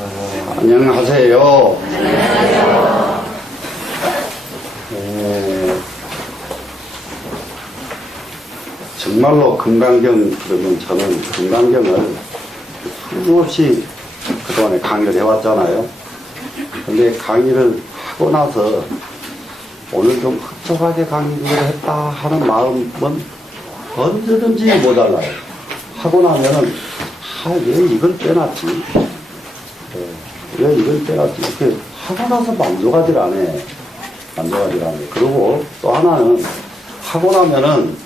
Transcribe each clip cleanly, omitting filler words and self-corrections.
안녕하세요. 정말로 금강경 그러면 저는 금강경을 수도 없이 그동안에 강의를 해왔잖아요. 근데 강의를 하고 나서 오늘 좀 흡족하게 강의를 했다 하는 마음은 언제든지 모자라요. 하고 나면은 왜 이걸 빼놨지? 왜 이걸 빼놨지? 이렇게 하고 나서 만족하질 않아. 그리고 또 하나는 하고 나면은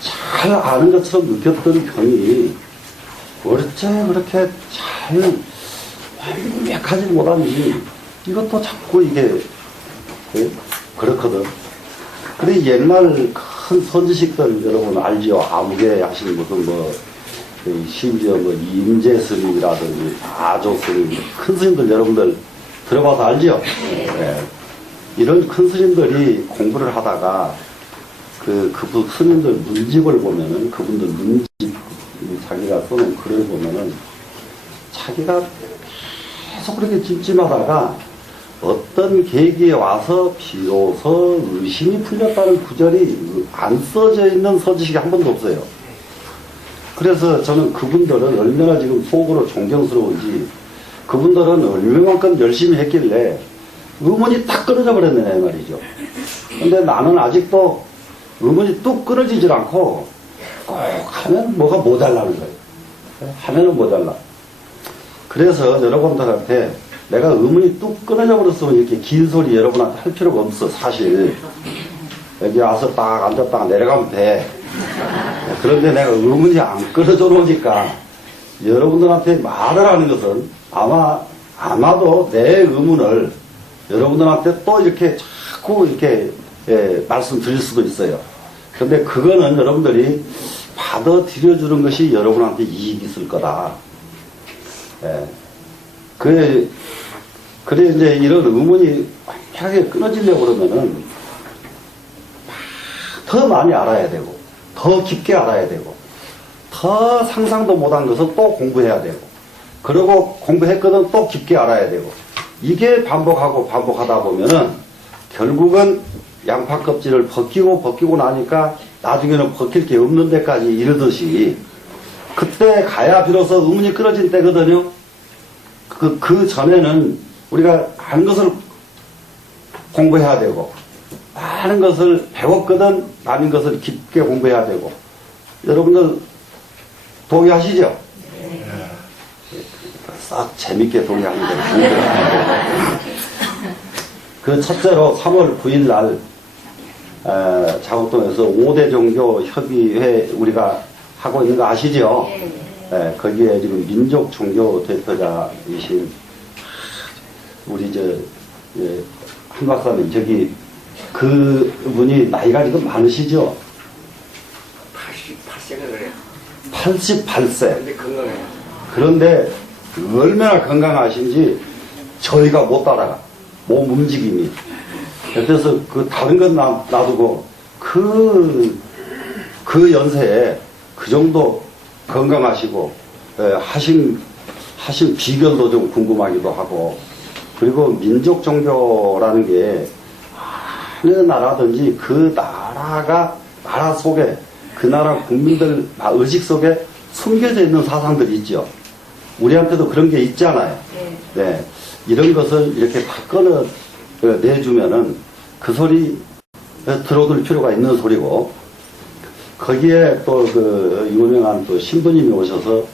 잘 아는 것처럼 느꼈던 경이 어째 그렇게 잘 완벽하지 못하니 이것도 자꾸 이게 그렇거든. 근데 옛날 큰 선지식들 여러분 알지요? 아무개 하시는 분들 심지어 임재스님이라든지 아조스님 큰 스님들 여러분들 들어봐서 알지요? 네. 이런 큰 스님들이 공부를 하다가 그 스님들 문집을 보면은 그분들 문집 자기가 쓰는 글을 보면은 자기가 계속 그렇게 찜찜하다가 어떤 계기에 와서 비로소 의심이 풀렸다는 구절이 안 써져 있는 서지식이 한 번도 없어요. 그래서 저는 그분들은 얼마나 지금 속으로 존경스러운지 그분들은 얼마만큼 열심히 했길래 의문이 딱 끊어져 버렸네 말이죠. 근데 나는 아직도 의문이 뚝 끊어지질 않고 꼭 하면 뭐가 모자라는 거예요. 하면은 모자라. 그래서 여러분들한테 내가 의문이 뚝 끊어져 버렸으면 이렇게 긴 소리 여러분한테 할 필요가 없어. 사실 여기 와서 딱 앉았다가 내려가면 돼. 그런데 내가 의문이 안 끊어져 놓으니까 여러분들한테 말을 하는 것은 아마도 내 의문을 여러분들한테 또 이렇게 자꾸 이렇게 말씀드릴 수도 있어요. 근데 그거는 여러분들이 받아들여주는 것이 여러분한테 이익이 있을 거다. 그래 이제 이런 의문이 완벽하게 끊어지려고 그러면은 더 많이 알아야 되고, 더 깊게 알아야 되고, 더 상상도 못한 것을 또 공부해야 되고, 그리고 공부했거든 또 깊게 알아야 되고, 이게 반복하다 보면은 결국은 양파 껍질을 벗기고 나니까 나중에는 벗길 게 없는 데까지 이르듯이 그때 가야 비로소 의문이 끊어진 때거든요. 그 전에는 우리가 아는 것을 공부해야 되고, 많은 것을 배웠거든 많은 것을 깊게 공부해야 되고, 여러분들 동의하시죠? 네. 싹 재밌게 동의하는 거예요. 그 첫째로 3월 9일 날 자곡동에서 5대 종교 협의회 우리가 하고 있는 거 아시죠? 네, 거기에 지금 민족 종교 대표자이신 우리 한 박사님 저기 그분이 나이가 지금 많으시죠? 88세가 그래요. 88세. 근데 건강해요. 그런데 얼마나 건강하신지 저희가 못 따라가. 몸 움직임이. 그래서 다른 건 놔두고 그 연세에 그 정도 건강하시고 하신 비결도 좀 궁금하기도 하고, 그리고 민족 종교라는 게 어느 나라든지 그 나라 속에 그 나라 국민들 의식 속에 숨겨져 있는 사상들이 있죠. 우리한테도 그런 게 있잖아요. 네. 이런 것을 이렇게 다 꺼내주면은 그 소리 들어둘 필요가 있는 소리고, 거기에 또 유명한 또 신부님이 오셔서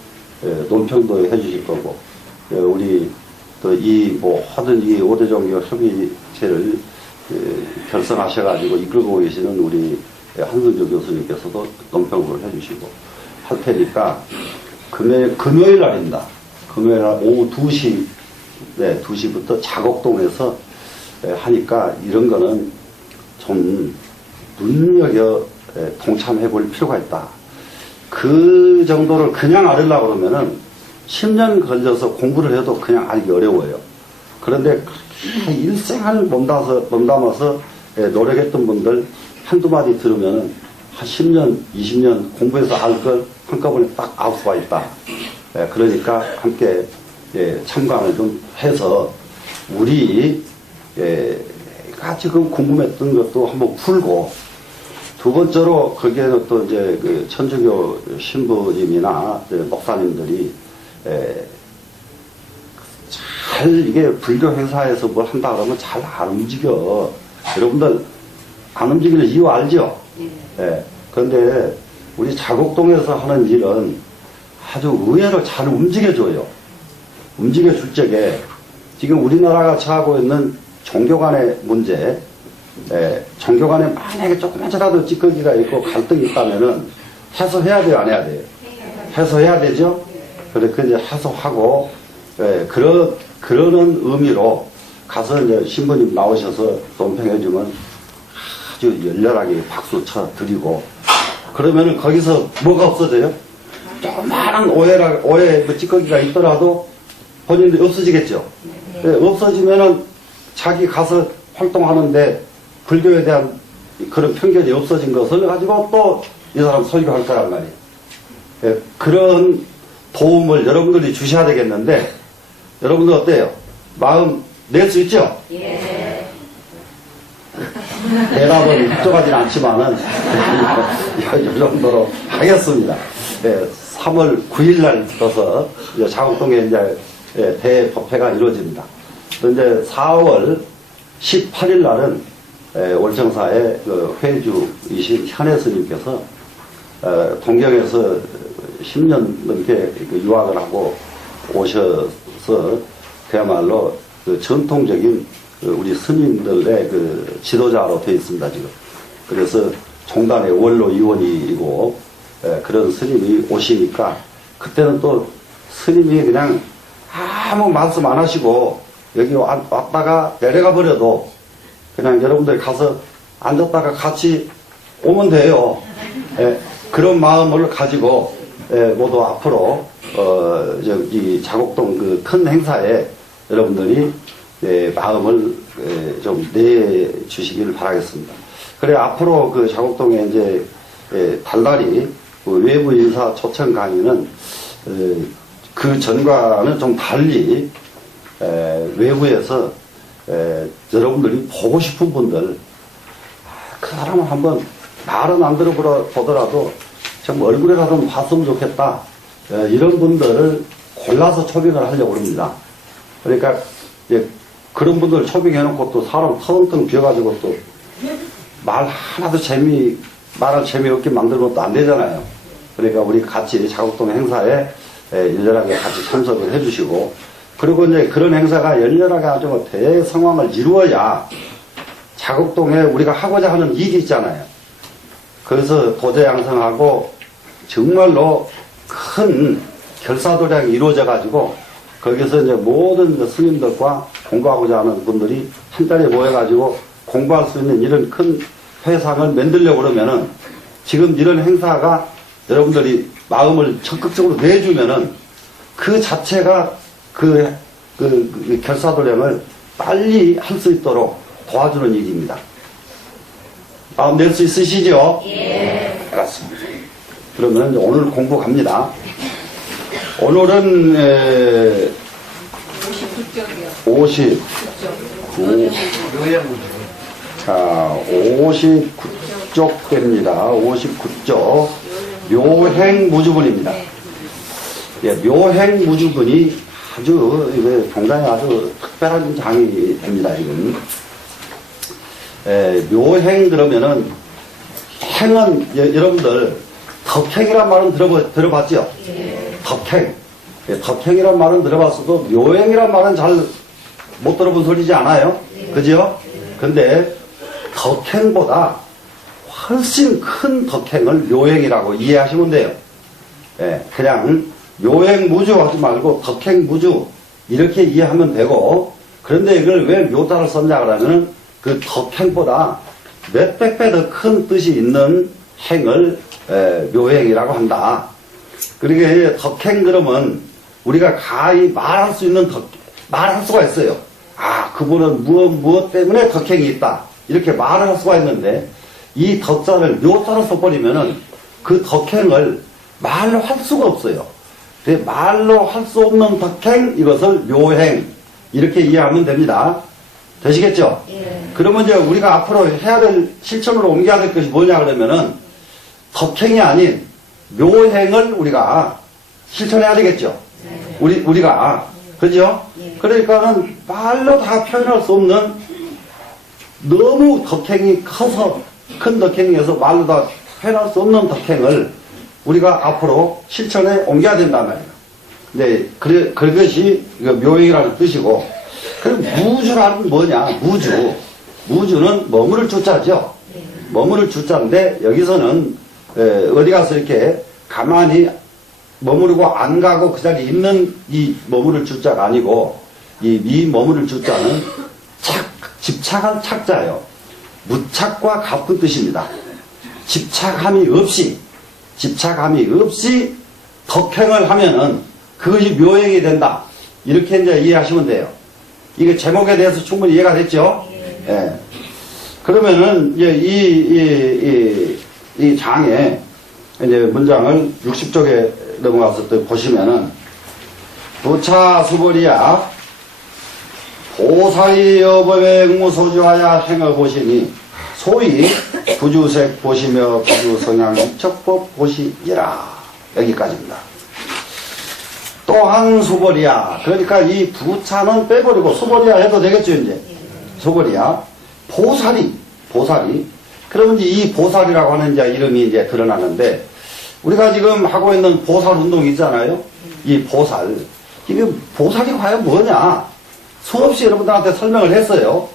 논평도 해주실 거고, 우리 또 모든 이 5대 종교 협의체를 결성하셔가지고 이끌고 계시는 우리 한승조 교수님께서도 논평을 해주시고 할 테니까 금요일 날입니다. 금요일 날 오후 2시, 2시부터 자곡동에서 하니까 이런 거는 좀 눈여겨 동참해 볼 필요가 있다. 그 정도를 그냥 알으려고 그러면은 10년 걸려서 공부를 해도 그냥 알기 어려워요. 그런데 일생을 몸담아서 노력했던 분들 한두 마디 들으면 한 10년, 20년 공부해서 알 걸 한꺼번에 딱 알 수가 있다. 그러니까 함께 참관을 좀 해서 우리가 지금 궁금했던 것도 한번 풀고, 두 번째로 거기에는 또 이제 그 천주교 신부님이나 목사님들이 잘 이게 불교 행사에서 뭘 한다 그러면 잘 안 움직여. 여러분들 안 움직이는 이유 알죠? 그런데 우리 자곡동에서 하는 일은 아주 의외로 잘 움직여줘요. 움직여줄 적에 지금 우리나라가 처하고 있는 종교 간의 문제, 종교 간에 만약에 조금만이라도 찌꺼기가 있고 갈등이 있다면은 해소해야 돼요, 안 해야 돼요? 해소해야 되죠? 그래, 그 이제 해소하고, 그러는 의미로 가서 이제 신부님 나오셔서 논평해주면 아주 열렬하게 박수 쳐 드리고, 그러면은 거기서 뭐가 없어져요? 조그마한 오해, 찌꺼기가 있더라도 본인들이 없어지겠죠? 없어지면은 자기 가서 활동하는데 불교에 대한 그런 편견이 없어진 것을 가지고 또 이 사람 설교할 거란 말이에요. 그런 도움을 여러분들이 주셔야 되겠는데, 여러분들 어때요? 마음 낼 수 있죠? 예. 대답은 부족하진 않지만은, 이 정도로 하겠습니다. 3월 9일 날 들어서 자곡동에 이제 대법회가 이루어집니다. 이제 4월 18일 날은 월정사의 그 회주이신 현혜 스님께서 동경에서 10년 넘게 유학을 하고 오셔서 그야말로 그 전통적인 우리 스님들의 그 지도자로 되어 있습니다, 지금. 그래서 종단의 원로 위원이고 그런 스님이 오시니까 그때는 또 스님이 그냥 아무 말씀 안 하시고 여기 왔다가 내려가 버려도 그냥 여러분들 가서 앉았다가 같이 오면 돼요. 그런 마음을 가지고 모두 앞으로 이 자곡동 그 큰 행사에 여러분들이 마음을 좀 내주시길 바라겠습니다. 그래 앞으로 그 자곡동에 이제 달달이 그 외부 인사 초청 강의는 그 전과는 좀 달리 외부에서 여러분들이 보고 싶은 분들, 그 사람을 한번 말은 안 들어보더라도 좀 얼굴에라도 봤으면 좋겠다, 이런 분들을 골라서 초빙을 하려고 합니다. 그러니까 그런 분들 초빙해놓고 또 사람 텅텅 비어가지고 또 말 하나도 말할 재미없게 만들면 또 안 되잖아요. 그러니까 우리 같이 자곡동 행사에 열렬하게 같이 참석을 해주시고, 그리고 이제 그런 행사가 열렬하게 아주 대성황을 이루어야 자곡동에 우리가 하고자 하는 일이 있잖아요. 그래서 도제 양성하고 정말로 큰 결사도량이 이루어져 가지고 거기서 이제 모든 스님들과 공부하고자 하는 분들이 한 자리에 모여가지고 공부할 수 있는 이런 큰 회상을 만들려고 그러면은, 지금 이런 행사가 여러분들이 마음을 적극적으로 내주면은 그 자체가 그 결사도량을 빨리 할 수 있도록 도와주는 일입니다. 마음 낼 수 있으시죠? 예. 알았습니다. 그러면 이제 오늘 공부 갑니다. 오늘은 59쪽이요. 59. 자, 59쪽 됩니다. 59쪽. 묘행무주분입니다. 묘행무주분이 아주, 굉장히 아주 특별한 장이 됩니다, 지금. 묘행 그러면은, 행은, 여러분들, 덕행이란 말은 들어봤죠? 덕행. 덕행이란 말은 들어봤어도, 묘행이란 말은 잘 못 들어본 소리지 않아요? 그죠? 근데, 덕행보다 훨씬 큰 덕행을 묘행이라고 이해하시면 돼요. 그냥, 묘행무주 하지 말고 덕행무주 이렇게 이해하면 되고, 그런데 이걸 왜 묘자를 썼냐 그러면은 그 덕행보다 몇백 배 더 큰 뜻이 있는 행을 묘행이라고 한다. 그러니까 덕행 그러면 우리가 가히 말할 수 있는 말할 수가 있어요. 아, 그분은 무엇 때문에 덕행이 있다, 이렇게 말을 할 수가 있는데, 이 덕자를 묘자로 써버리면은 그 덕행을 말로 할 수가 없어요. 말로 할 수 없는 덕행, 이것을 묘행, 이렇게 이해하면 됩니다. 되시겠죠? 예. 그러면 이제 우리가 앞으로 해야 될, 실천으로 옮겨야 될 것이 뭐냐 그러면은, 덕행이 아닌 묘행을 우리가 실천해야 되겠죠? 네. 우리가. 그죠? 예. 그러니까는 말로 다 표현할 수 없는 너무 덕행이 커서, 큰 덕행이어서 말로 다 표현할 수 없는 덕행을 우리가 앞으로 실천에 옮겨야 된단 말이에요. 네, 그것이 묘행이라는 뜻이고, 그리고 무주라는 뭐냐? 무주는 머무를 주자죠. 머무를 주자인데, 여기서는, 어디 가서 이렇게 가만히 머무르고 안 가고 그 자리에 있는 이 머무를 주자가 아니고, 이 머무를 주자는 집착한 착자예요. 무착과 같은 뜻입니다. 집착함이 없이 덕행을 하면은 그것이 묘행이 된다. 이렇게 이제 이해하시면 돼요. 이게 제목에 대해서 충분히 이해가 됐죠? 예. 그러면은 이제 이 장에 이제 문장을 60쪽에 넘어가서 또 보시면은 부차 수벌이야 보살이 여법에 응무소주하여 행을 보시니 소위 부주색 보시며 부주성향 이척법 보시니라. 여기까지입니다. 또한 수벌이야. 그러니까 이 부차는 빼버리고 수벌이야 해도 되겠죠, 이제. 수벌이야. 보살이. 그러면 이제 이 보살이라고 하는 이제 이름이 이제 드러나는데, 우리가 지금 하고 있는 보살 운동 있잖아요. 이 보살. 이게 보살이 과연 뭐냐? 수없이 여러분들한테 설명을 했어요.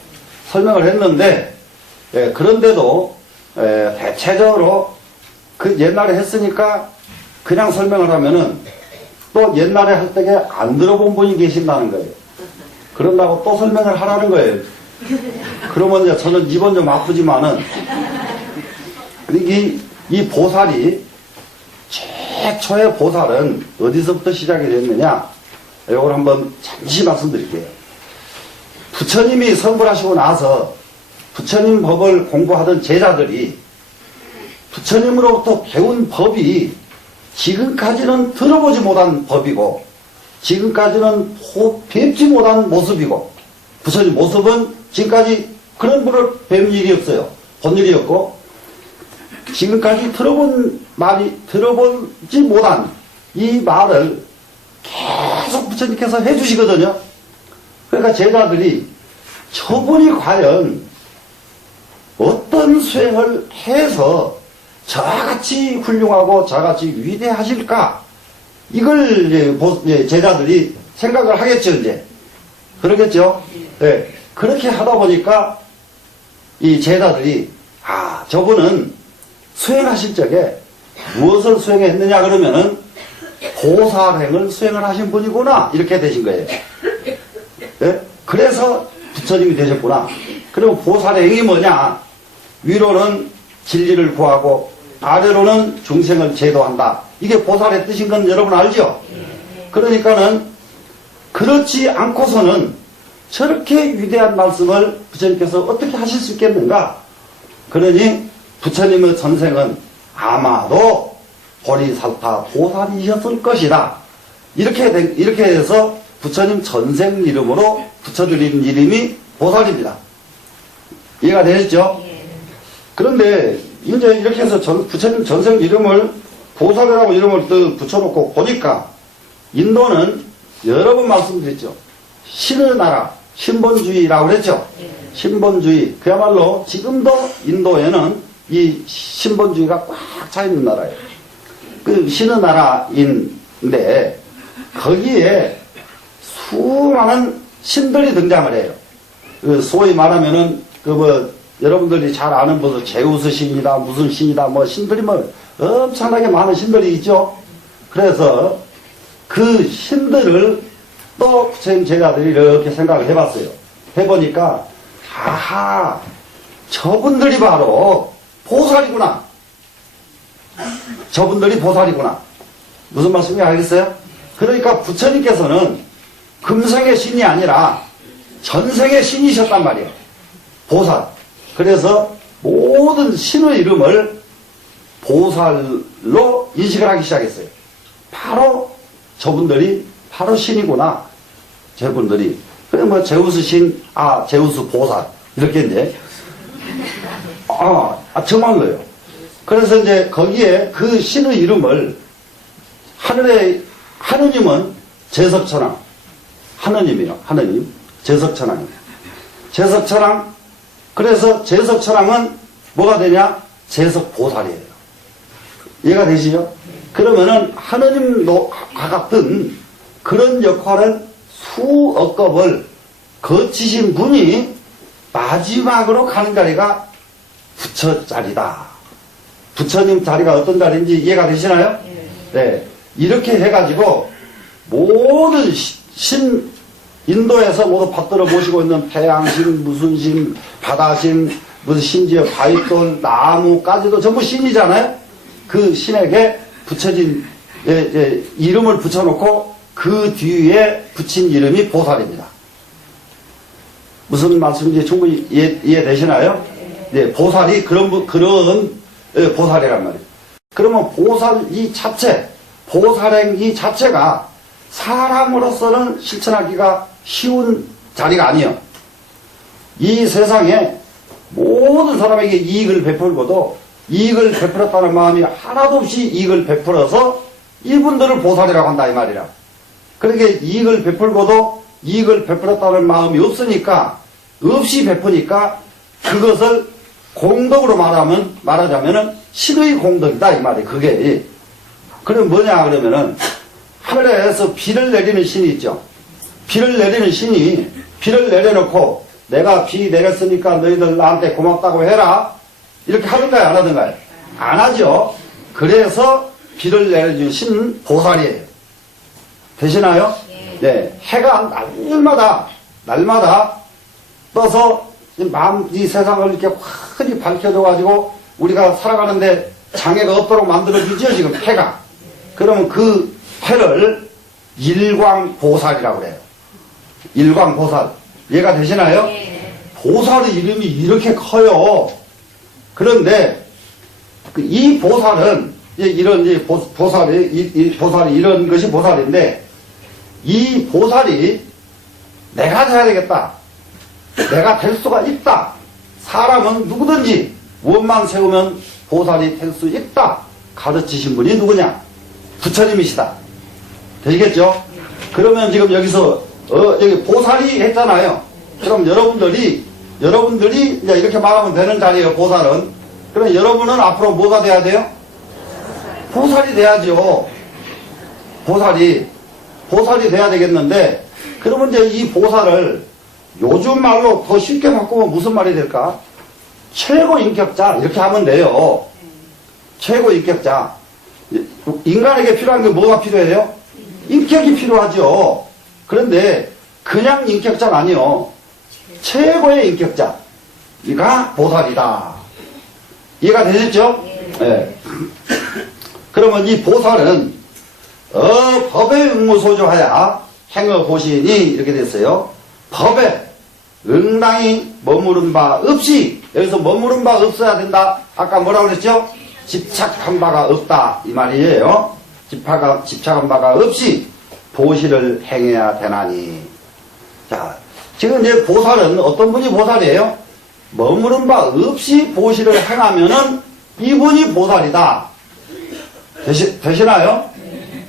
설명을 했는데, 그런데도, 대체적으로 그 옛날에 했으니까 그냥 설명을 하면은 또 옛날에 할 때에 안 들어본 분이 계신다는 거예요. 그런다고 또 설명을 하라는 거예요. 그러면 이제 저는 입은 좀 아프지만은, 이 보살이, 최초의 보살은 어디서부터 시작이 됐느냐? 이걸 한번 잠시 말씀드릴게요. 부처님이 성불하시고 나서 부처님 법을 공부하던 제자들이 부처님으로부터 배운 법이 지금까지는 들어보지 못한 법이고, 지금까지는 뵙지 못한 모습이고, 부처님 모습은 지금까지 그런 분을 뵌 일이 없어요. 본 일이 없고, 지금까지 들어보지 못한 이 말을 계속 부처님께서 해주시거든요. 그러니까 제자들이 저분이 과연 어떤 수행을 해서 저같이 훌륭하고 저같이 위대하실까? 이걸 이제 제자들이 생각을 하겠죠, 이제. 그러겠죠? 네. 그렇게 하다 보니까 이 제자들이, 저분은 수행하실 적에 무엇을 수행했느냐 그러면은 보살행을 수행을 하신 분이구나. 이렇게 되신 거예요. 네? 그래서 부처님이 되셨구나. 그럼 보살행이 뭐냐? 위로는 진리를 구하고 아래로는 중생을 제도한다. 이게 보살의 뜻인 건 여러분 알죠? 그러니까는 그렇지 않고서는 저렇게 위대한 말씀을 부처님께서 어떻게 하실 수 있겠는가? 그러니 부처님의 전생은 아마도 보리살타 보살이셨을 것이다. 이렇게 해서 부처님 전생 이름으로 붙여드린 이름이 보살입니다. 이해가 되셨죠? 그런데 이제 이렇게 해서 부처님 전생 이름을 보살이라고 이름을 또 붙여놓고 보니까 인도는 여러 번 말씀드렸죠. 신의 나라, 신본주의라고 그랬죠. 신본주의. 그야말로 지금도 인도에는 이 신본주의가 꽉 차 있는 나라예요. 그 신의 나라인데 거기에 수많은 신들이 등장을 해요. 그 소위 말하면은 여러분들이 잘 아는 무슨 제우스 신이다 무슨 신이다 뭐 신들이 뭐 엄청나게 많은 신들이 있죠. 그래서 그 신들을 또 부처님 제자들이 이렇게 생각을 해봤어요. 해보니까 아하, 저분들이 바로 보살이구나. 저분들이 보살이구나. 무슨 말씀인지 알겠어요? 그러니까 부처님께서는 금생의 신이 아니라 전생의 신이셨단 말이에요. 보살. 그래서 모든 신의 이름을 보살로 인식을 하기 시작했어요. 바로 저분들이 바로 신이구나. 저분들이. 그래, 뭐, 제우스 신, 제우스 보살. 이렇게 이제. 정말로요. 그래서 이제 거기에 그 신의 이름을 하늘의, 하느님은 제석천왕. 하느님이요. 하느님. 제석천왕이에요. 제석천왕. 그래서 제석천왕은 뭐가 되냐? 제석보살이에요. 이해가 되시죠? 그러면은 하느님과 같은 그런 역할은 수억 겁을 거치신 분이 마지막으로 가는 자리가 부처 자리다. 부처님 자리가 어떤 자리인지 이해가 되시나요? 네. 이렇게 해가지고 모든 신, 인도에서 모두 받들어 모시고 있는 태양신, 무슨 신, 바다신, 무슨 심지어 바위돌, 나무까지도 전부 신이잖아요? 그 신에게 붙여진 이름을 붙여놓고 그 뒤에 붙인 이름이 보살입니다. 무슨 말씀인지 충분히 이해되시나요? 네, 보살이 그런 보살이란 말이에요. 그러면 보살 이 자체, 보살행 이 자체가 사람으로서는 실천하기가 쉬운 자리가 아니에요. 이 세상에 모든 사람에게 이익을 베풀고도 이익을 베풀었다는 마음이 하나도 없이 이익을 베풀어서 이분들을 보살이라고 한다 이 말이라. 그러니까 이익을 베풀고도 이익을 베풀었다는 마음이 없으니까 없이 베푸니까 그것을 공덕으로 말하자면은 신의 공덕이다 이 말이에요. 그게. 그럼 뭐냐 그러면은 하늘에서 비를 내리는 신이 있죠. 비를 내리는 신이 비를 내려놓고 내가 비 내렸으니까 너희들 나한테 고맙다고 해라. 이렇게 하던가요? 안 하던가요? 안 하죠. 그래서 비를 내려준 신 보살이에요. 되시나요? 네. 해가 날마다 떠서 이 세상을 이렇게 환히 밝혀줘가지고 우리가 살아가는데 장애가 없도록 만들어주죠, 지금 해가. 그러면 그 해를 일광보살이라고 그래요. 일광보살. 이해가 되시나요? 보살의 이름이 이렇게 커요. 그런데 이 보살은 이런 보살이 이런 것이 보살인데 이 보살이 내가 돼야 되겠다. 내가 될 수가 있다. 사람은 누구든지 원만 세우면 보살이 될 수 있다. 가르치신 분이 누구냐? 부처님이시다. 되시겠죠? 그러면 지금 여기서 여기 보살이 했잖아요. 그럼 여러분들이 이제 이렇게 말하면 되는 자리예요. 보살은. 그럼 여러분은 앞으로 뭐가 돼야 돼요? 보살이 돼야죠. 보살이 돼야 되겠는데 그러면 이제 이 보살을 요즘 말로 더 쉽게 바꾸면 무슨 말이 될까? 최고 인격자 이렇게 하면 돼요. 최고 인격자. 인간에게 필요한 게 뭐가 필요해요? 인격이 필요하죠. 그런데 그냥 인격자가 아니요. 최고의 인격자가 보살이다. 이해가 되셨죠? 네. 그러면 이 보살은 법에 응무소조하야 행어보시니 이렇게 됐어요. 법에 응당히 머무른 바 없이 여기서 머무른 바 없어야 된다. 아까 뭐라고 그랬죠? 집착한 바가 없다 이 말이에요. 집착한 바가 없이 보시를 행해야 되나니. 자, 지금 이제 보살은 어떤 분이 보살이에요? 머무른 바 없이 보시를 행하면은 이분이 보살이다. 되시나요?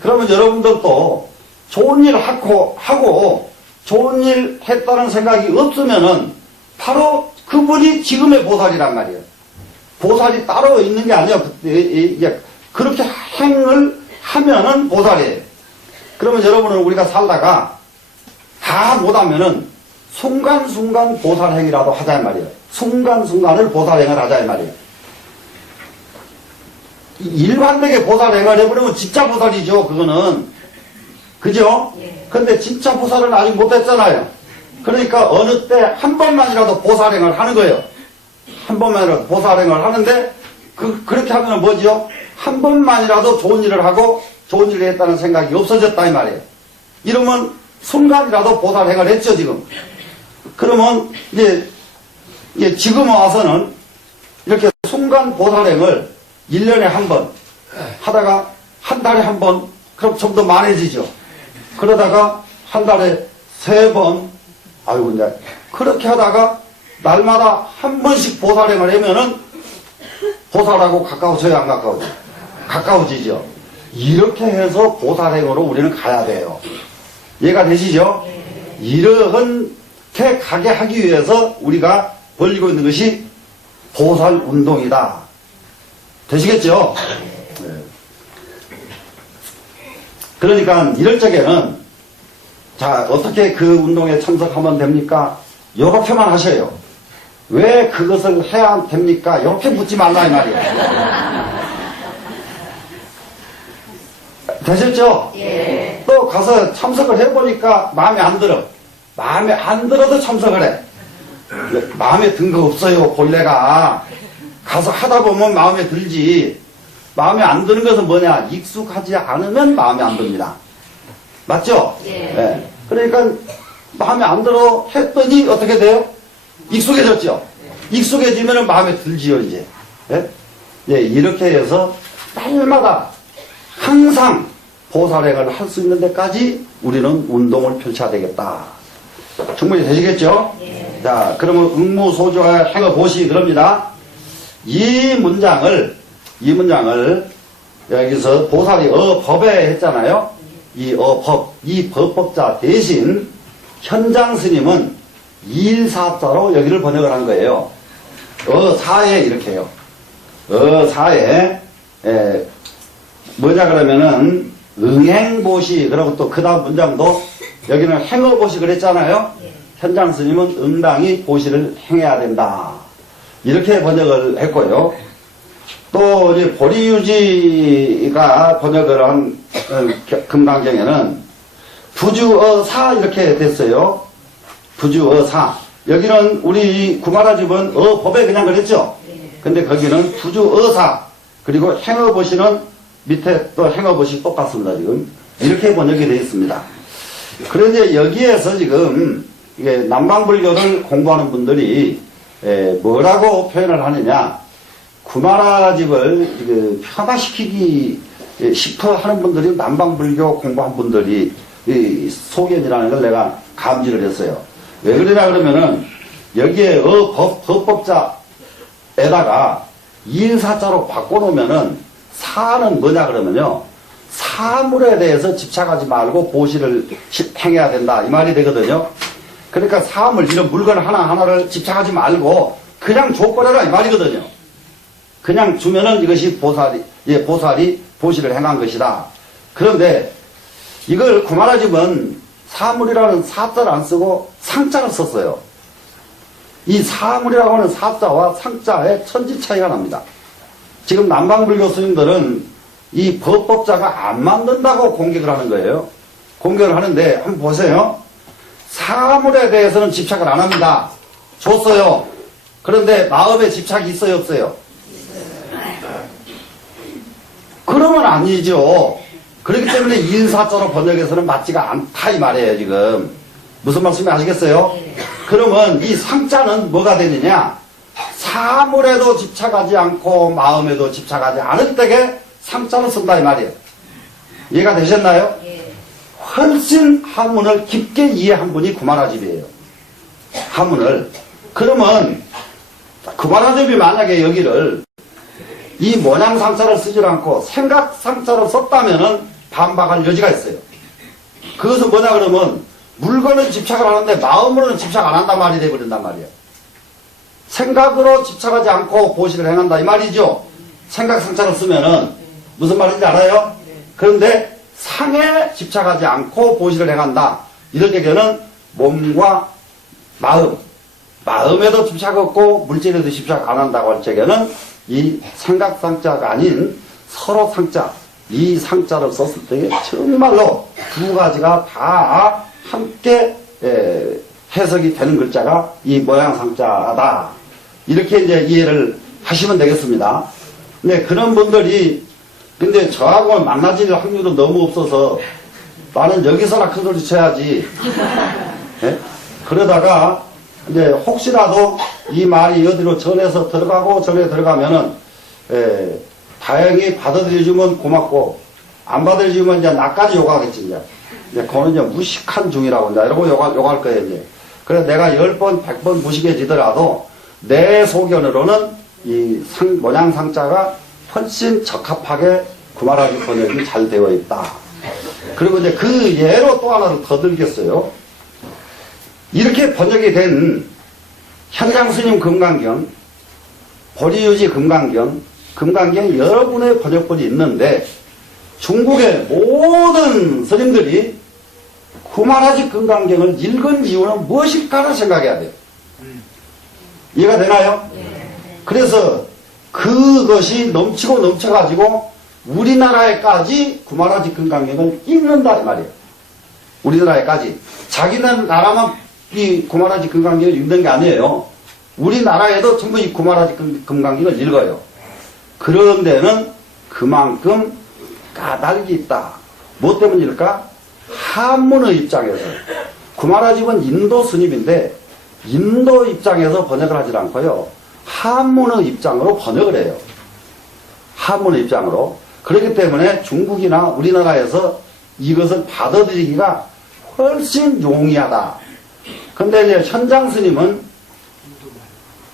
그러면 여러분들도 좋은 일 하고 좋은 일 했다는 생각이 없으면은 바로 그분이 지금의 보살이란 말이에요. 보살이 따로 있는 게 아니에요. 그렇게 행을 하면은 보살이에요. 그러면 여러분은 우리가 살다가 다 못하면은 순간순간 보살행이라도 하자 이 말이에요. 순간순간을 보살행을 하자 이 말이에요. 일관되게 보살행을 해버리면 진짜 보살이죠. 그거는. 그죠? 근데 진짜 보살은 아직 못했잖아요. 그러니까 어느 때 한 번만이라도 보살행을 하는 거예요. 한 번만이라도 보살행을 하는데 그렇게 하면 뭐지요? 한 번만이라도 좋은 일을 하고 좋은 일을 했다는 생각이 없어졌다 이 말이에요. 이러면 순간이라도 보살행을 했죠 지금. 그러면 이제 지금 와서는 이렇게 순간 보살행을 1년에 한 번 하다가 한 달에 한 번 그럼 좀 더 많아지죠. 그러다가 한 달에 3번, 아이고, 이제, 그렇게 하다가 날마다 한 번씩 보살행을 하면은 보살하고 가까워져요, 안 가까워져? 가까워지죠. 이렇게 해서 보살행으로 우리는 가야 돼요. 이해가 되시죠? 이렇게 가게 하기 위해서 우리가 벌리고 있는 것이 보살 운동이다. 되시겠죠? 네. 그러니까 이럴 적에는 자, 어떻게 그 운동에 참석하면 됩니까? 요렇게만 하셔요. 왜 그것을 해야 됩니까? 이렇게 묻지 말라 이 말이에요. 되셨죠? 예. 또 가서 참석을 해보니까 마음에 안 들어. 마음에 안 들어도 참석을 해. 마음에 든 거 없어요, 본래가. 가서 하다 보면 마음에 들지. 마음에 안 드는 것은 뭐냐? 익숙하지 않으면 마음에 안 듭니다. 맞죠? 예. 네. 그러니까 마음에 안 들어 했더니 어떻게 돼요? 익숙해졌죠? 익숙해지면 마음에 들지요, 이제. 네? 네, 이렇게 해서 날마다 항상 보살행을 할 수 있는 데까지 우리는 운동을 펼쳐야 되겠다. 충분히 되시겠죠? 예. 자, 그러면 응무소조와 행어보시 그럽니다. 이 문장을 여기서 보살이 법에 했잖아요. 이 법자 대신 현장 스님은 일사자로 여기를 번역을 한 거예요. 사에 이렇게 해요. 사에 뭐냐 그러면은 응행보시, 그리고 또 그 다음 문장도 여기는 행어보시 그랬잖아요. 현장 스님은 응당히 보시를 행해야 된다. 이렇게 번역을 했고요. 또 이제 보리유지가 번역을 한 금강경에는 부주어사 이렇게 됐어요. 부주어사. 여기는 우리 구마라집은 법에 그냥 그랬죠. 근데 거기는 부주어사, 그리고 행어보시는 밑에 또 행어보시 똑같습니다. 지금 이렇게 번역이 되어 있습니다. 그런데 여기에서 지금 이게 남방불교를 공부하는 분들이 뭐라고 표현을 하느냐, 구마라집을 편화시키기 싶어 하는 분들이 남방불교 공부한 분들이 소견이라는 걸 내가 감지를 했어요. 왜 그러냐 그러면은 여기에 법법자에다가 인사자로 바꿔놓으면은 사는 뭐냐 그러면요, 사물에 대해서 집착하지 말고 보시를 행해야 된다 이 말이 되거든요. 그러니까 사물, 이런 물건 하나하나를 집착하지 말고 그냥 줘버려라 이 말이거든요. 그냥 주면은 이것이 보살이 보시를 행한 것이다. 그런데 이걸 구마라집은 사물이라는 사자를 안 쓰고 상자를 썼어요. 이 사물이라고 하는 사자와 상자의 천지 차이가 납니다. 지금 남방불교 스님들은 이 법법자가 안 만든다고 공격을 하는 거예요. 공격을 하는데 한번 보세요. 사물에 대해서는 집착을 안 합니다. 줬어요. 그런데 마음에 집착이 있어요, 없어요? 그러면 아니죠. 그렇기 때문에 인사자로 번역해서는 맞지가 않다 이 말이에요, 지금. 무슨 말씀이 아시겠어요? 그러면 이 상자는 뭐가 되느냐? 사물에도 집착하지 않고 마음에도 집착하지 않을 때에 상자를 쓴다 이 말이에요. 이해가 되셨나요? 훨씬 한문을 깊게 이해한 분이 구마라집이에요. 한문을. 그러면 구마라집이 만약에 여기를 이 모양 상자를 쓰지 않고 생각 상자로 썼다면은 반박할 여지가 있어요. 그것은 뭐냐 그러면 물건은 집착을 하는데 마음으로는 집착 안 한단 말이 되어버린단 말이에요. 생각으로 집착하지 않고 보시를 행한다 이 말이죠. 생각 상자를 쓰면은 무슨 말인지 알아요? 그런데 상에 집착하지 않고 보시를 행한다. 이럴 때는 몸과 마음에도 집착 없고 물질에도 집착 안 한다고 할 적에는 이 생각 상자가 아닌 서로 상자, 이 상자를 썼을 때 정말로 두 가지가 다 함께 해석이 되는 글자가 이 모양 상자다. 이렇게 이제 이해를 하시면 되겠습니다. 근데 그런 분들이 근데 저하고 만나질 확률은 너무 없어서 나는 여기서나 큰 소리 쳐야지. 네? 그러다가 이제 혹시라도 이 말이 어디로 전해서 들어가고 전에 들어가면은 다행히 받아들여주면 고맙고 안 받아주면 이제 나까지 욕하겠지, 이제. 이제 그거는 이제 무식한 중이라고, 이제 이러고 욕할 거예요, 이제. 그래서 내가 10번, 100번 무식해지더라도 내 소견으로는 이 모양상자가 훨씬 적합하게 구말하기 번역이 잘 되어 있다. 그리고 이제 그 예로 또 하나를 더 들겠어요. 이렇게 번역이 된 현장스님 금강경, 보리유지 금강경, 여러분의 번역본이 있는데 중국의 모든 스님들이 구말하지 금강경을 읽은 이유는 무엇일까를 생각해야 돼요. 이해가 되나요? 그래서 그것이 넘치고 넘쳐가지고 우리나라에까지 구말하지 금강경을 읽는다 이 말이에요. 우리나라에까지. 자기네 나라만 이 구말하지 금강경을 읽는 게 아니에요. 우리나라에도 전부 이 구말하지 금강경을 읽어요. 그런 데는 그만큼 까닭이 있다. 뭐 때문일까? 한문의 입장에서. 구말하집은 인도 스님인데 인도 입장에서 번역을 하지 않고요. 한문의 입장으로 번역을 해요. 한문의 입장으로. 그렇기 때문에 중국이나 우리나라에서 이것을 받아들이기가 훨씬 용이하다. 근데 이제 현장 스님은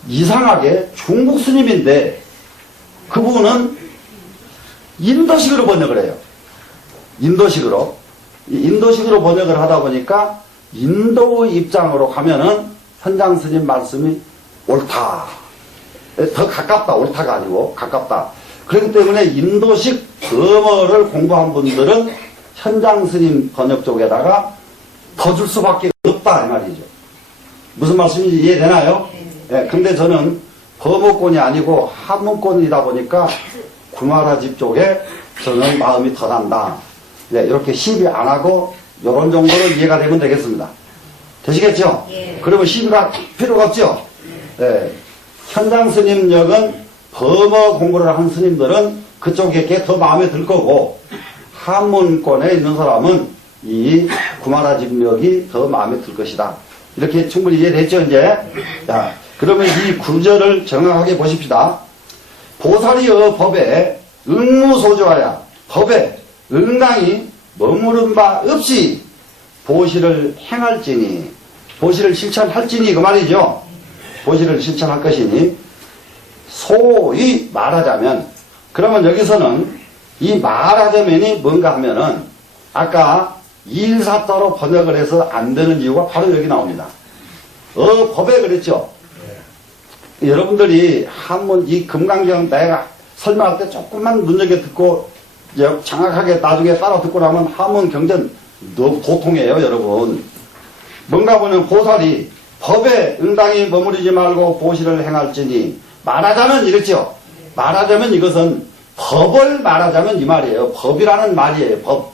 이상하게 중국 스님인데 그분은 인도식으로 번역을 해요. 인도식으로 번역을 하다 보니까 인도의 입장으로 가면은 현장 스님 말씀이 옳다. 더 가깝다. 옳다가 아니고 가깝다. 그렇기 때문에 인도식 범어를 공부한 분들은 현장 스님 번역 쪽에다가 더 줄 수밖에 없다 이 말이죠. 무슨 말씀인지 이해되나요? 네, 근데 저는 범어권이 아니고 한문권이다 보니까 구말하집 쪽에 저는 마음이 더 난다. 네, 이렇게 시비 안 하고 이런 정도로 이해가 되면 되겠습니다. 되시겠죠? 예. 그러면 시비가 필요가 없죠? 네. 현장 스님 역은 범어 공부를 한 스님들은 그쪽에 더 마음에 들 거고 한문권에 있는 사람은 이 구말하집 역이 더 마음에 들 것이다. 이렇게 충분히 이해됐죠, 이제? 자, 그러면 이 구절을 정확하게 보십시다. 보살이여 법에 응무소조하야 법에 응당히 머무른 바 없이 보시를 행할지니 보시를 실천할지니 그 말이죠. 보시를 실천할 것이니 소위 말하자면 그러면 여기서는 이 말하자면이 뭔가 하면은 아까 일사자로 번역을 해서 안 되는 이유가 바로 여기 나옵니다. 법에 그랬죠. 여러분들이 한문 이 금강경 내가 설명할 때 조금만 눈여겨 듣고 정확하게 나중에 따라 듣고 나면 한문 경전 너무 고통이에요, 여러분. 뭔가 보면 보살이 법에 응당히 머무르지 말고 보시를 행할지니 말하자면 이랬죠. 말하자면 이것은 법을 말하자면 이 말이에요. 법이라는 말이에요.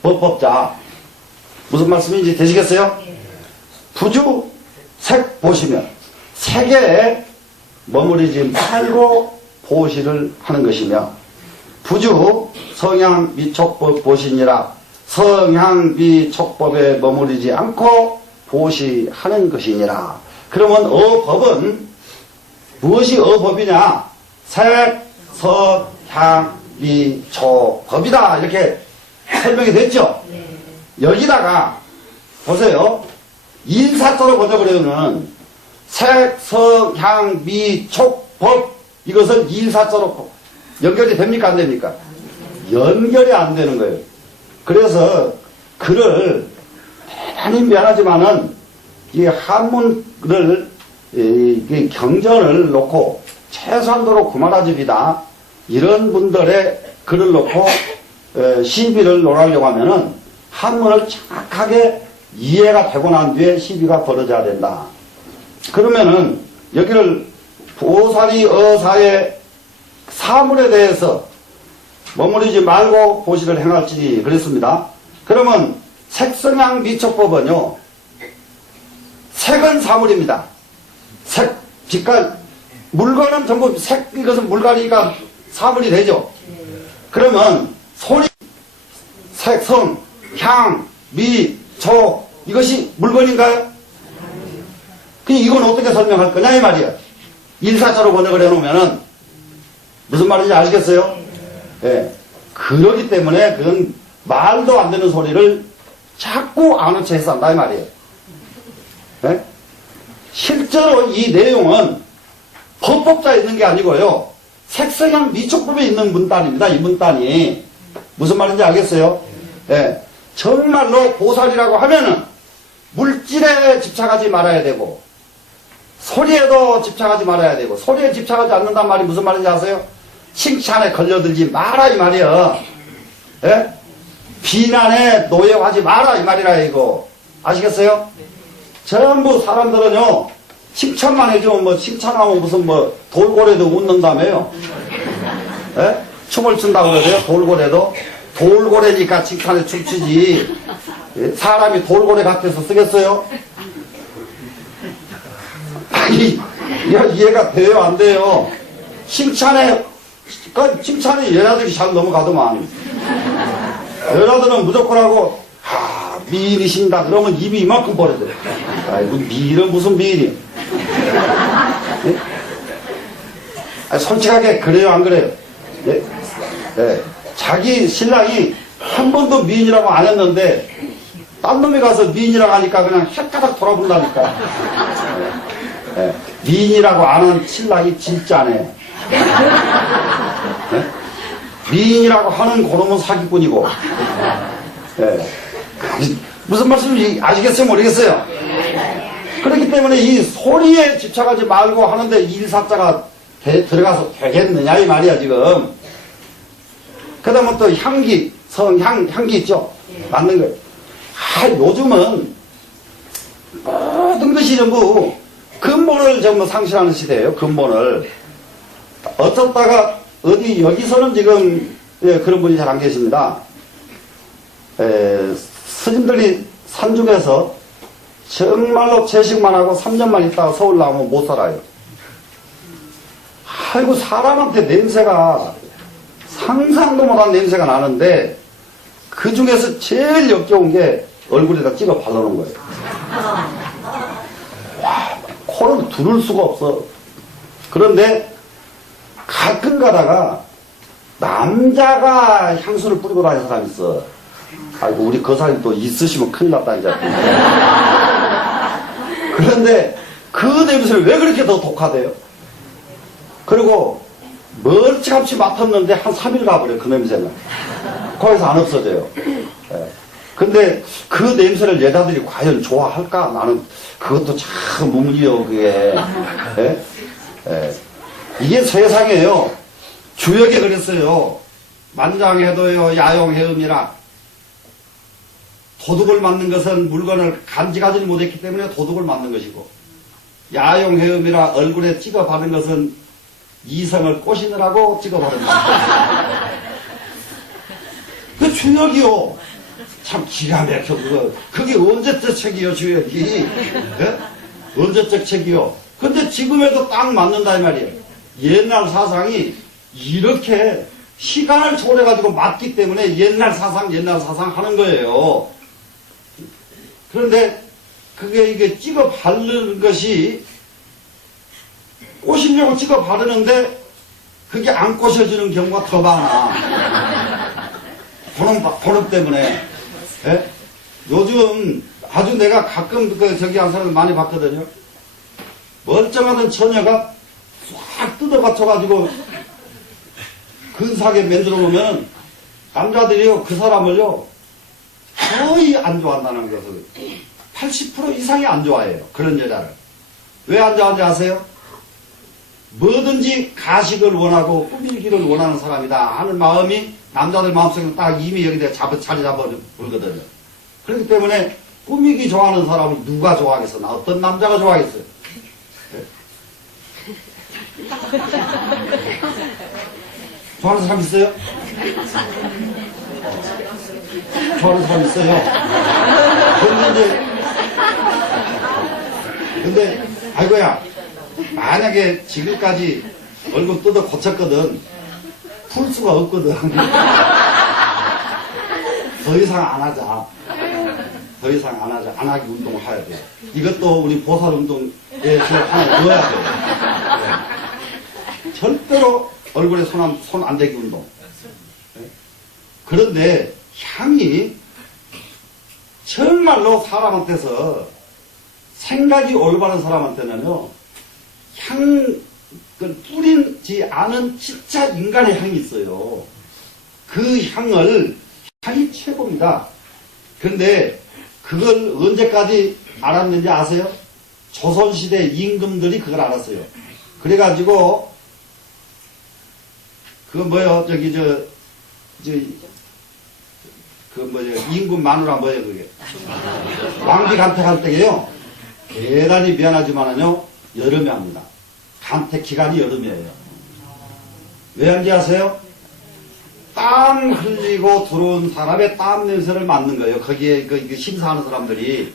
법자. 무슨 말씀인지 되시겠어요? 부주 색 보시면 색에 머무르지 말고 보시를 하는 것이며 부주 성향 미촉법 보시니라 성향 미촉법에 머무르지 않고 보시하는 것이니라. 그러면 법은 무엇이 법이냐? 색, 서, 향, 미, 촉 법이다. 이렇게 설명이 됐죠? 여기다가 보세요. 일사자로 번역을 해오면 색, 성, 향, 미, 촉, 법 이것을 일사자로 연결이 됩니까? 안 됩니까? 연결이 안 되는 거예요. 그래서 글을 대단히 미안하지만은 이 한문을 이 경전을 놓고 최소한도로 구말하집이다 이런 분들의 글을 놓고 시비를 논하려고 하면은 한문을 정확하게 이해가 되고 난 뒤에 시비가 벌어져야 된다. 그러면은 여기를 보살이 어사의 사물에 대해서 머무르지 말고 보시를 행할지니 그랬습니다. 그러면 색성향 미촉법은요. 색은 사물입니다. 색, 빛깔, 물건은 전부 색, 이것은 물건이니까 사물이 되죠. 그러면 소리, 색, 성, 향, 미, 촉 이것이 물건인가요? 이건 어떻게 설명할 거냐 이 말이야. 일사자로 번역을 해놓으면은 무슨 말인지 아시겠어요? 예. 그러기 때문에 그건 말도 안 되는 소리를 자꾸 아는 체 해서 한다 이 말이에요. 네? 실제로 이 내용은 헌법자에 있는 게 아니고요. 색성향 미촉법에 있는 문단입니다. 이 문단이. 무슨 말인지 알겠어요? 네. 정말로 보살이라고 하면은 물질에 집착하지 말아야 되고 소리에도 집착하지 말아야 되고 소리에 집착하지 않는단 말이 무슨 말인지 아세요? 칭찬에 걸려들지 마라 이 말이야. 예? 비난에 노여하지 마라 이 말이라 이거. 아시겠어요? 전부 사람들은요 칭찬만 해주면 뭐 칭찬하면 무슨 뭐 돌고래도 웃는다며요. 예? 춤을 춘다고 그러세요? 돌고래도? 돌고래니까 칭찬에 춤추지. 예? 사람이 돌고래 같아서 쓰겠어요? 아니, 이해가 돼요, 안 돼요? 칭찬에 여자들이 잘 넘어가더만. 여자들은 무조건 하고, 미인이신다. 그러면 입이 이만큼 벌어져요. 아이고, 미인은 무슨 미인이? 예? 솔직하게 그래요, 안 그래요? 예? 예. 자기 신랑이 한 번도 미인이라고 안 했는데, 딴 놈이 가서 미인이라고 하니까 그냥 헷가닥 돌아본다니까. 예. 미인이라고 아는 신랑이 진짜네. 예? 미인이라고 하는 그놈은 사기꾼이고. 예. 무슨 말씀인지 아시겠어요? 모르겠어요? 그렇기 때문에 이 소리에 집착하지 말고 하는데 일사자가 들어가서 되겠느냐 이 말이야 지금. 그 다음에 또 향기, 향기 있죠? 맞는 거예요. 요즘은 모든 것이 전부 근본을 전부 상실하는 시대예요. 근본을. 어쩌다가 어디 여기서는 지금 그런 분이 잘 안 계십니다. 스님들이 산중에서 정말로 채식만 하고 3년만 있다가 서울 나오면 못 살아요. 아이고 사람한테 냄새가 상상도 못한 냄새가 나는데 그 중에서 제일 역겨운 게 얼굴에다 찍어 발라놓은 거예요. 와, 코를 두를 수가 없어. 그런데 가끔 가다가 남자가 향수를 뿌리고 다니는 사람이 있어. 아이고 우리 그 사람이 또 있으시면 큰일 났다 이제. 그런데 그 냄새를 왜 그렇게 더 독하대요? 그리고 멀찌감치 맡았는데 한 3일 가버려 그 냄새는. 거기서 안 없어져요. 예. 근데 그 냄새를 여자들이 과연 좋아할까? 나는 그것도 참 무문이요 그게. 예? 예. 이게 세상에요. 주역에 그랬어요. 만장해도요 야용해음이라. 도둑을 맞는 것은 물건을 간직하지 못했기 때문에 도둑을 맞는 것이고 야용해음이라 얼굴에 찍어 바른 것은 이성을 꼬시느라고 찍어 바른다. 그 주역이요. 참 기가 막혀 그거. 그게 언제적 책이요 주역이. 네? 언제적 책이요. 근데 지금에도 딱 맞는다 이 말이에요. 옛날 사상이 이렇게 시간을 초래가지고 맞기 때문에 옛날 사상 하는 거예요. 그런데 그게 이게 찍어 바르는 것이 꼬시려고 찍어 바르는데 그게 안 꼬셔지는 경우가 더 많아. 본업 때문에. 예? 요즘 아주 내가 가끔 저기 한 사람을 많이 봤거든요. 멀쩡하던 처녀가 싹 뜯어 받쳐가지고 근사하게 만들어 놓으면 남자들이요 그 사람을요 거의 안 좋아한다는 것을 80% 이상이 안 좋아해요. 그런 여자를. 왜 안 좋아하는지 아세요? 뭐든지 가식을 원하고 꾸밀기를 원하는 사람이다 하는 마음이 남자들 마음속에 딱 이미 여기다 자리 잡아버리거든요. 그렇기 때문에 꾸미기 좋아하는 사람을 누가 좋아하겠어? 나 어떤 남자가 좋아하겠어요? 네. 좋아하는 사람 있어요? 좋아하는 사람 있어요? 근데 아이고야 만약에 지금까지 얼굴 뜯어 고쳤거든 풀 수가 없거든. 더 이상 안 하자. 더 이상 안 하자. 안 하기 운동을 해야 돼. 이것도 우리 보살 운동에 하나 넣어야 돼. 네. 절대로 얼굴에 손 안 대기 운동. 네. 그런데 향이 정말로 사람한테서 생각이 올바른 사람한테는요, 향을 뿌리지 않은 진짜 인간의 향이 있어요. 그 향이 최고입니다. 그런데 그걸 언제까지 알았는지 아세요? 조선시대 임금들이 그걸 알았어요. 그래가지고, 임금 마누라 뭐예요, 그게? 왕비 간택할 때게요, 대단히 미안하지만은요, 여름에 합니다. 간택 기간이 여름이에요. 왜 한지 아세요? 땀 흘리고 들어온 사람의 땀 냄새를 맡는 거예요. 거기에 심사하는 사람들이.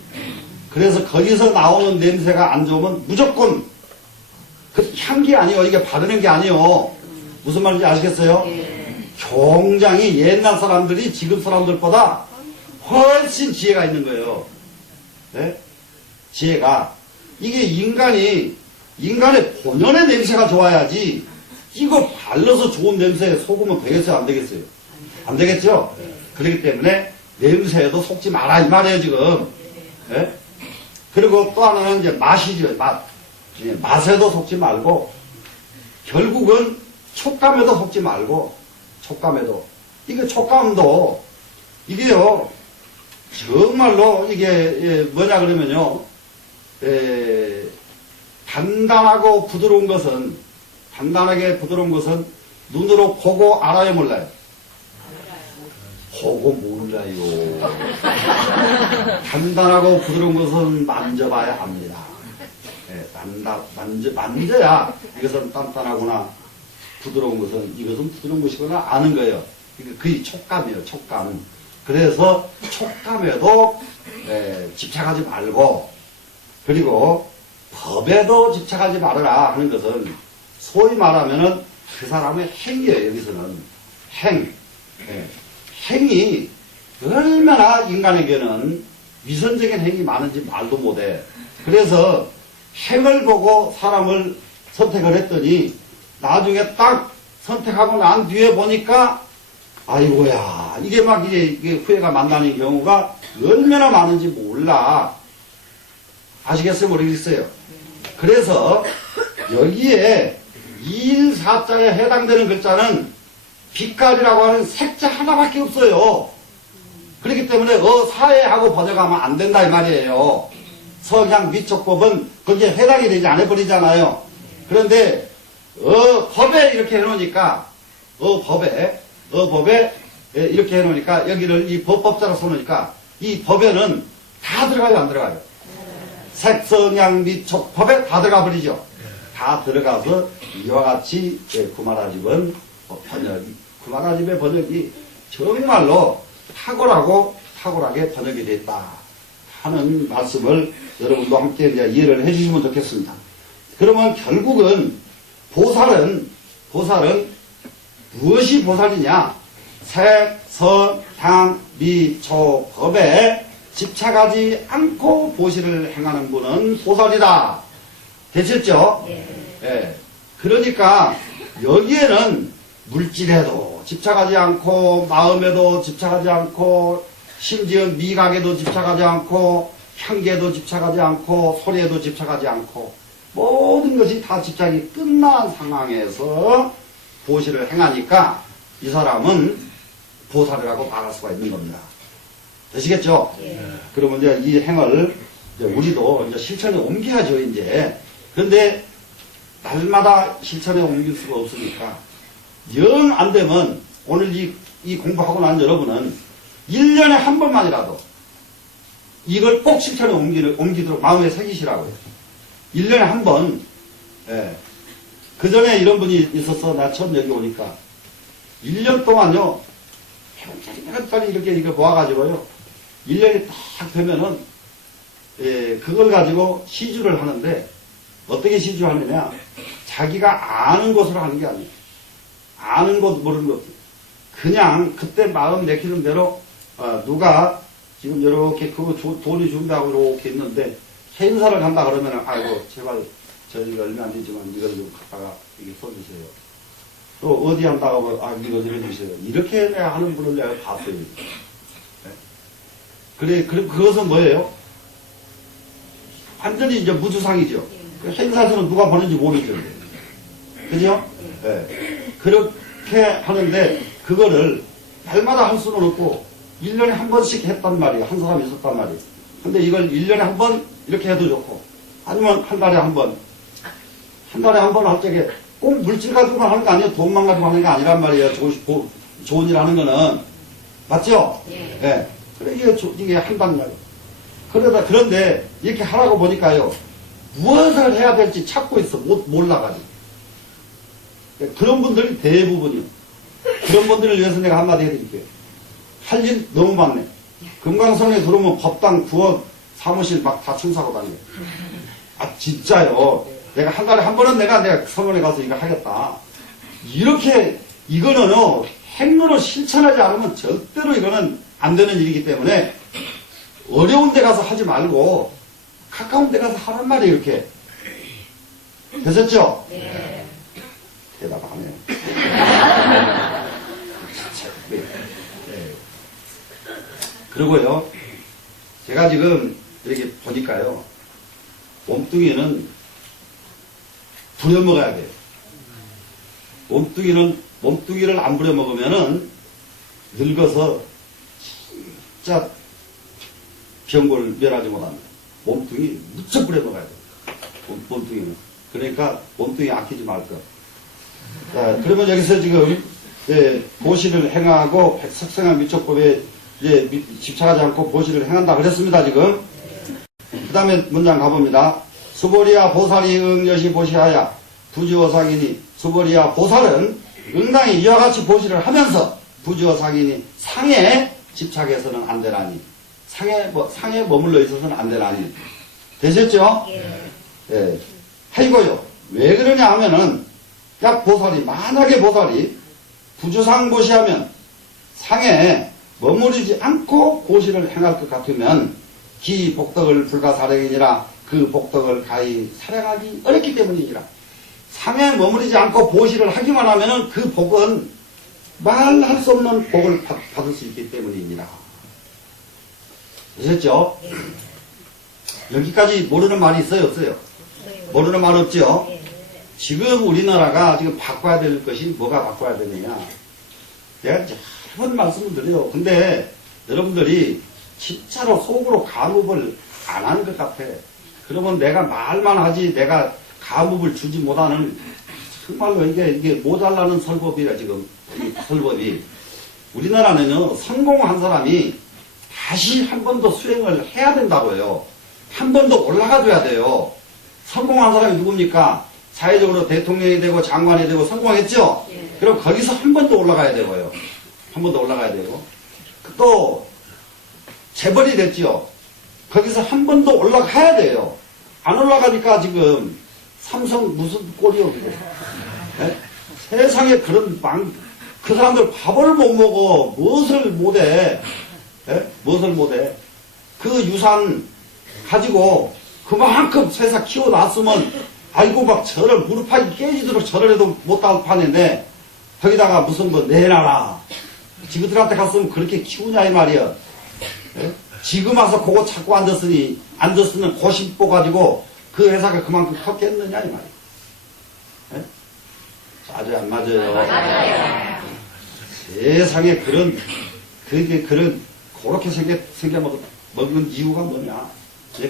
그래서 거기서 나오는 냄새가 안 좋으면 무조건 그 향기 아니에요. 이게 바르는 게 아니에요. 무슨 말인지 아시겠어요? 굉장히 옛날 사람들이 지금 사람들보다 훨씬 지혜가 있는 거예요. 네? 지혜가. 이게 인간의 본연의 냄새가 좋아야지, 이거 발라서 좋은 냄새에 속으면 되겠어요? 안 되겠어요? 안 되겠죠? 그렇기 때문에 냄새에도 속지 마라, 이 말이에요, 지금. 네? 그리고 또 하나는 이제 맛이죠. 맛에도 속지 말고, 결국은 촉감에도 속지 말고, 촉감에도. 이게 촉감도, 이게요, 정말로 이게 뭐냐 그러면요, 단단하게 부드러운 것은 눈으로 보고 알아요, 몰라요? 보고 몰라요. 단단하고 부드러운 것은 만져봐야 합니다. 만져야 이것은 단단하구나, 부드러운 것은 이것은 부드러운 것이구나 아는 거예요. 그게 촉감이에요, 촉감. 그래서 촉감에도 집착하지 말고, 그리고 법에도 집착하지 말아라 하는 것은 소위 말하면은 그 사람의 행위예요. 여기서는 행이 얼마나 인간에게는 위선적인 행위 많은지 말도 못해. 그래서 행을 보고 사람을 선택을 했더니 나중에 딱 선택하고 난 뒤에 보니까 아이고야, 이게 후회가 만나는 경우가 얼마나 많은지 몰라. 아시겠어요? 모르겠어요? 그래서 여기에 214자에 해당되는 글자는 빛깔이라고 하는 색자 하나밖에 없어요. 그렇기 때문에 사해하고 번역하면 안 된다 이 말이에요. 석양 미촉법은 거기에 해당이 되지 않아 버리잖아요. 그런데 법에 이렇게 해놓으니까 법에 이렇게 해놓으니까 여기를 이 법자로 써놓으니까 이 법에는 다 들어가요, 안 들어가요? 색성양 미촉 법에 다 들어가 버리죠. 다 들어가서 이와 같이 구마라집은 구마라집의 번역이 정말로 탁월하게 번역이 됐다 하는 말씀을 여러분도 함께 이제 이해를 해주시면 좋겠습니다. 그러면 결국은 보살은 무엇이 보살이냐? 색, 선, 향, 미, 초, 법에 집착하지 않고 보시를 행하는 분은 보살이다. 되셨죠? 예. 그러니까 여기에는 물질에도 집착하지 않고, 마음에도 집착하지 않고, 심지어 미각에도 집착하지 않고, 향기에도 집착하지 않고, 소리에도 집착하지 않고, 모든 것이 다 집착이 끝난 상황에서 보시를 행하니까 이 사람은 보살이라고 말할 수가 있는 겁니다. 되시겠죠? 그러면 이제 이 행을 우리도 이제 실천에 옮겨야죠, 이제. 그런데 날마다 실천에 옮길 수가 없으니까 영 안 되면 오늘 이 공부하고 난 여러분은 1년에 한 번만이라도 이걸 꼭 실천에 옮기도록 마음에 새기시라고요. 1년에 한 번. 그 전에 이런 분이 있었어. 나 처음 여기 오니까 1년 동안요 해운짜리 이렇게 모아가지고요 1년이 딱 되면은 그걸 가지고 시주를 하는데 어떻게 시주하느냐, 자기가 아는 것으로 하는 게 아니에요. 아는 것 모르는 것, 그냥 그때 마음 내키는 대로 누가 지금 이렇게 그거 돈이 준비하고 이렇게 있는데 행사를 간다 그러면은 아이고 제발 저희가 얼마 안 되지만 이걸 좀 갖다가 이게 써주세요. 또 어디 한다고, 이거 좀 해주세요. 이렇게 내가 하는 분을 내가 봤어요. 네. 그래, 그것은 뭐예요? 완전히 이제 무주상이죠. 그 행사에서는 누가 보는지 모르죠. 그죠? 네. 그렇게 하는데, 그거를 날마다 할 수는 없고, 1년에 한 번씩 했단 말이에요. 한 사람이 있었단 말이에요. 근데 이걸 1년에 한 번 이렇게 해도 좋고, 아니면 한 달에 한 번, 한 달에 한 번 할 적에 꼭 물질 가지고만 하는 거 아니에요. 돈만 가지고 하는 게 아니란 말이에요. 좋은 일 하는 거는. 맞죠? 예. 네. 그래, 이게 한단 말이에요. 그런데 이렇게 하라고 보니까요. 무엇을 해야 될지 찾고 있어. 몰라가지고. 그런 분들이 대부분이요. 그런 분들을 위해서 내가 한마디 해드릴게요. 할 일 너무 많네. 금강산에 들어오면 법당, 부엌, 사무실 막 다 청소하고 다녀요. 진짜요. 내가 한 달에 한 번은 내가 서원에 가서 이거 하겠다. 이렇게, 이거는 행로로 실천하지 않으면 절대로 이거는 안 되는 일이기 때문에 어려운 데 가서 하지 말고 가까운 데 가서 하란 말이에요, 이렇게. 되셨죠? 네. 대답 안 해요. 네. 그리고요, 제가 지금 이렇게 보니까요, 몸뚱이는 부려먹어야 돼요. 몸뚱이를 안 부려먹으면은 늙어서 진짜 병골 멸하지 못합니다. 몸뚱이 무척 부려먹어야 돼요. 몸뚱이는. 그러니까 몸뚱이 아끼지 말 것. 자, 그러면 여기서 지금 보시를 행하고 백석생한 미촉법에 집착하지 않고 보시를 행한다 그랬습니다. 지금. 그 다음에 문장 가봅니다. 수보리야 보살이 응여시 보시하야 부지어상이니. 수보리야 보살은 응당히 이와 같이 보시를 하면서 부지어상이니 상에 집착해서는 안 되나니. 상에 머물러 있어서는 안 되나니. 되셨죠? 예. 하이고요. 왜 그러냐 하면은 만약에 보살이 부주상 보시하면 상에 머무르지 않고 보시를 행할 것 같으면 기 복덕을 불가사령이니라. 그 복덕을 가히 사령하기 어렵기 때문이니라. 상에 머무르지 않고 보시를 하기만 하면은 그 복은 말할 수 없는 복을 받을 수 있기 때문이니라. 아셨죠? 여기까지 모르는 말이 있어요, 없어요? 모르는 말 없죠? 지금 우리나라가 지금 바꿔야 될 것이 뭐가 바꿔야 되느냐. 내가 이제 한 번 말씀을 드려요. 근데 여러분들이 진짜로 속으로 가뭄을 안 하는 것 같아. 그러면 내가 말만 하지 내가 가뭄을 주지 못하는 정말로 이게 모자라는 설법이라 지금 이 설법이. 우리나라는요, 성공한 사람이 다시 한 번 더 수행을 해야 된다고요. 한 번 더 올라가줘야 돼요. 성공한 사람이 누굽니까? 사회적으로 대통령이 되고 장관이 되고 성공했죠? 그럼 거기서 한 번 더 올라가야 되고요. 한 번 더 올라가야 되고. 또 재벌이 됐죠? 거기서 한 번 더 올라가야 돼요. 안 올라가니까 지금 삼성 무슨 꼴이요, 그게. 네? 세상에 그 사람들 밥을 못 먹어. 무엇을 못해. 네? 무엇을 못해. 그 유산 가지고 그만큼 세상 키워놨으면 아이고 막 저를 무릎팍이 깨지도록 절을 해도 못할 판인데 거기다가 무슨 내놔라. 지그들한테 갔으면 그렇게 키우냐 이 말이야. 네? 지금 와서 그거 찾고 앉았으면 고심보 가지고 그 회사가 그만큼 컸겠느냐 이 말이야. 네? 맞아요, 안 맞아요? 맞아요. 세상에 그렇게 먹은 이유가 뭐냐?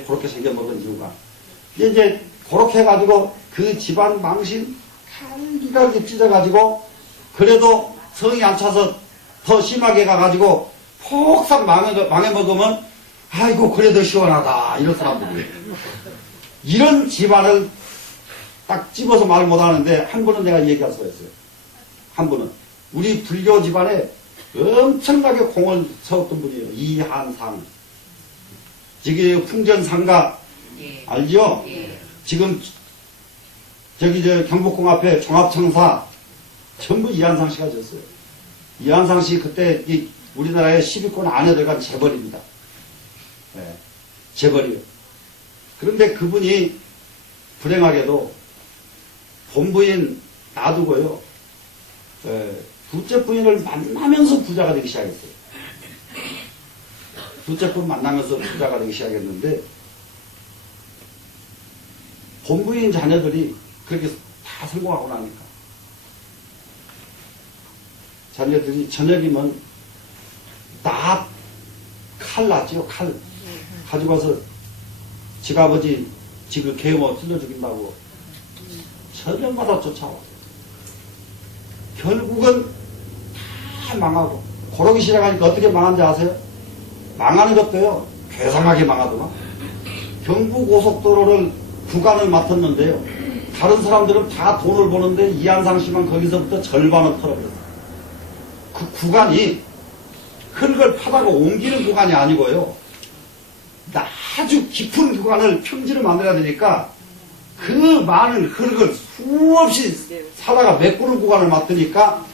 그렇게 생겨먹은 이유가. 이제 그렇게 해가지고 그 집안 망신 갈기갈기 찢어가지고 그래도 성이 안 차서 더 심하게 가가지고 폭삭 망해먹으면 아이고 그래도 시원하다 이런 사람들이. 이런 집안을 딱 집어서 말 못하는데 한 분은 내가 얘기할 수가 있어요. 한 분은 우리 불교 집안에 엄청나게 공을 세웠던 분이에요. 이한상. 저기 풍전상가 알죠? 지금 저기 경복궁 앞에 종합청사 전부 이한상 씨가 졌어요. 이한상 씨 그때 우리나라의 10위권 안에 들어간 재벌입니다. 네, 재벌이요. 그런데 그분이 불행하게도 본부인 놔두고요. 둘째 부인을 만나면서 부자가 되기 시작했어요. 둘째 부인 만나면서 부자가 되기 시작했는데 본부인 자녀들이 그렇게 다 성공하고 나니까 자녀들이 저녁이면 다 칼 났지요. 칼 가지고 와서 지아버지 집을 개모 찔러 죽인다고 저녁마다 쫓아와요. 결국은 다 망하고 그러기 시작하니까 어떻게 망한지 아세요? 망하는 것도요 괴상하게 망하더만. 경부고속도로를 구간을 맡았는데요, 다른 사람들은 다 돈을 버는데 이한상 씨만 거기서부터 절반을 털어버렸어요. 그 구간이 흙을 파다가 옮기는 구간이 아니고요, 아주 깊은 구간을 평지를 만들어야 되니까 그 많은 흙을 수없이 사다가 메꾸는 구간을 맡으니까